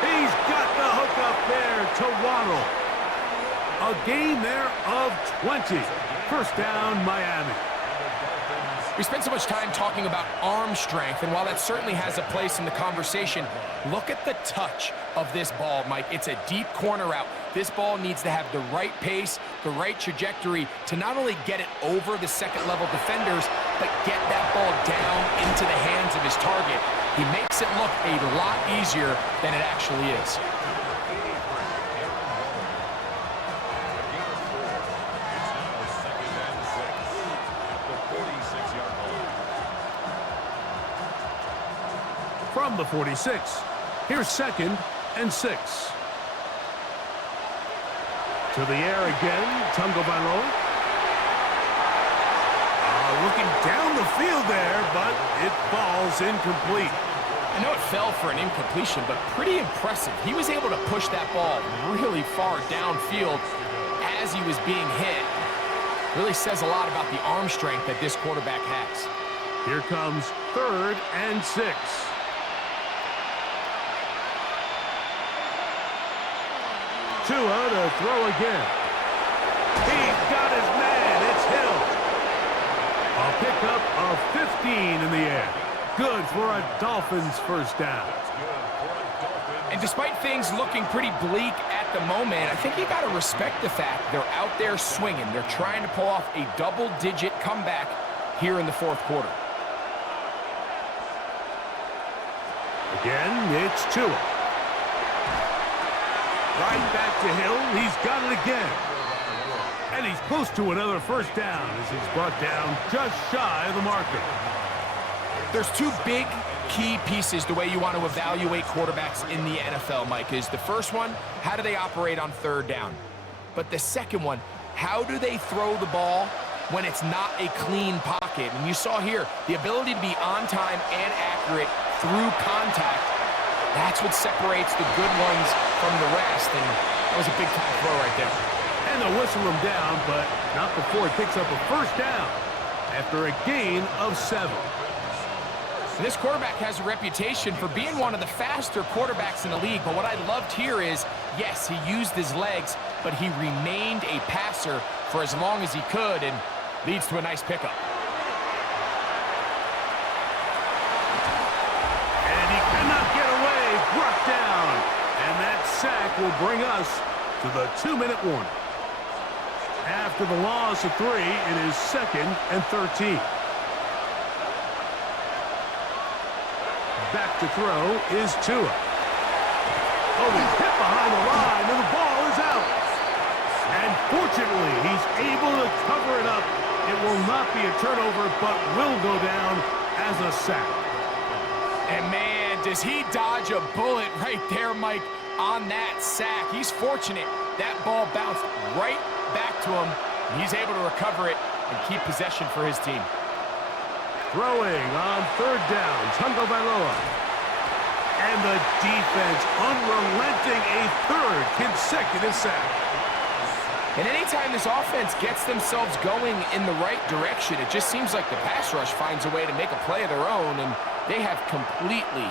He's got the hook up there to Waddle. A gain there of 20. First down, Miami. We spent so much time talking about arm strength, and while that certainly has a place in the conversation, look at the touch of this ball, Mike. It's a deep corner route. This ball needs to have the right pace, the right trajectory to not only get it over the second-level defenders, but get that ball down into the hands of his target. He makes it look a lot easier than it actually is. From the 46, here's 2nd and 6. To the air again, Tagovailoa. Looking down the field there, but it falls incomplete. I know it fell for an incompletion, but pretty impressive. He was able to push that ball really far downfield as he was being hit. Really says a lot about the arm strength that this quarterback has. Here comes 3rd and 6. Tua to throw again. He's got his man. It's Hill. A pickup of 15 in the air. Good for a Dolphins first down. And despite things looking pretty bleak at the moment, I think you got to respect the fact they're out there swinging. They're trying to pull off a double-digit comeback here in the fourth quarter. Again, it's Tua. Right back to Hill. He's got it again. And he's close to another first down as he's brought down just shy of the marker. There's two big key pieces the way you want to evaluate quarterbacks in the NFL, Mike, is the first one, how do they operate on third down? But the second one, how do they throw the ball when it's not a clean pocket? And you saw here, the ability to be on time and accurate through contact. That's what separates the good ones from the rest, and that was a big-time throw right there. And they'll whistle him down, but not before he picks up a first down after a gain of 7. And this quarterback has a reputation for being one of the faster quarterbacks in the league, but what I loved here is, yes, he used his legs, but he remained a passer for as long as he could, and leads to a nice pickup. Brought down, and that sack will bring us to the 2-minute warning. After the loss of 3, it is 2nd and 13. Back to throw is Tua. Oh, he's hit behind the line, and the ball is out. And fortunately, he's able to cover it up. It will not be a turnover, but will go down as a sack. And man, does he dodge a bullet right there, Mike, on that sack. He's fortunate. That ball bounced right back to him. He's able to recover it and keep possession for his team. Throwing on third down, Tagovailoa. And the defense unrelenting, a third consecutive sack. And anytime this offense gets themselves going in the right direction, it just seems like the pass rush finds a way to make a play of their own, and they have completely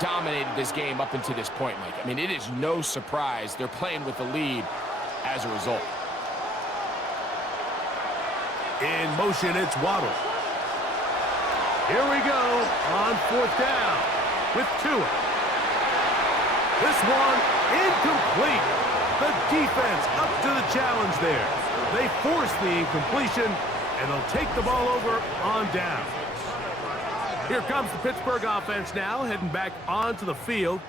dominated this game up until this point, Mike. I mean, it is no surprise they're playing with the lead as a result. In motion, it's Waddle. Here we go on fourth down with Tua. This one incomplete. The defense up to the challenge there. They force the incompletion, and they'll take the ball over on down. Here comes the Pittsburgh offense now, heading back onto the field.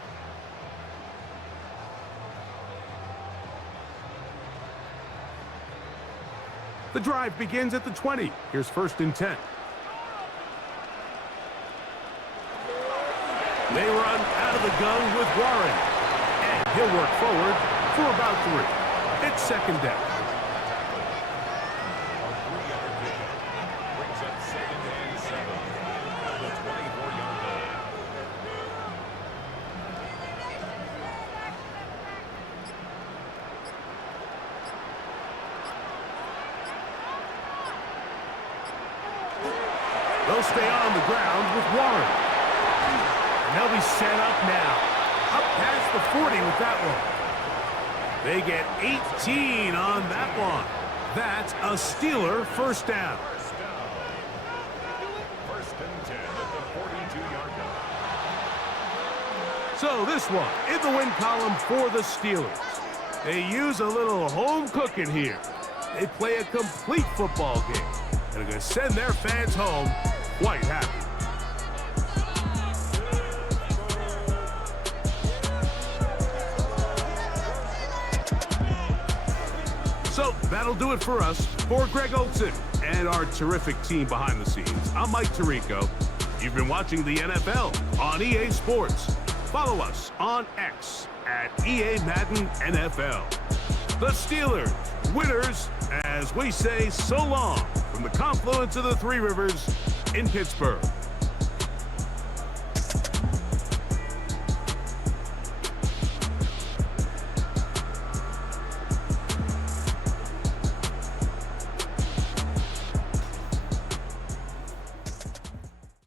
The drive begins at the 20. Here's 1st and 10. They run out of the gun with Warren. And he'll work forward for about 3. It's 2nd down. A 3-yard pickup brings up 2nd and 7 at the 24-yard line. They'll stay on the ground with Warren. And they'll be set up now. Up past the 40 with that one. They get 18 on that one. That's a Steeler 1st down. 1st and 10 at the 42-yard line. So this one in the win column for the Steelers. They use a little home cooking here. They play a complete football game. And are going to send their fans home quite happy. So that'll do it for us. For Greg Olson and our terrific team behind the scenes, I'm Mike Tirico. You've been watching the NFL on EA Sports. Follow us on X at EA Madden NFL. The Steelers, winners, as we say so long from the confluence of the Three Rivers in Pittsburgh.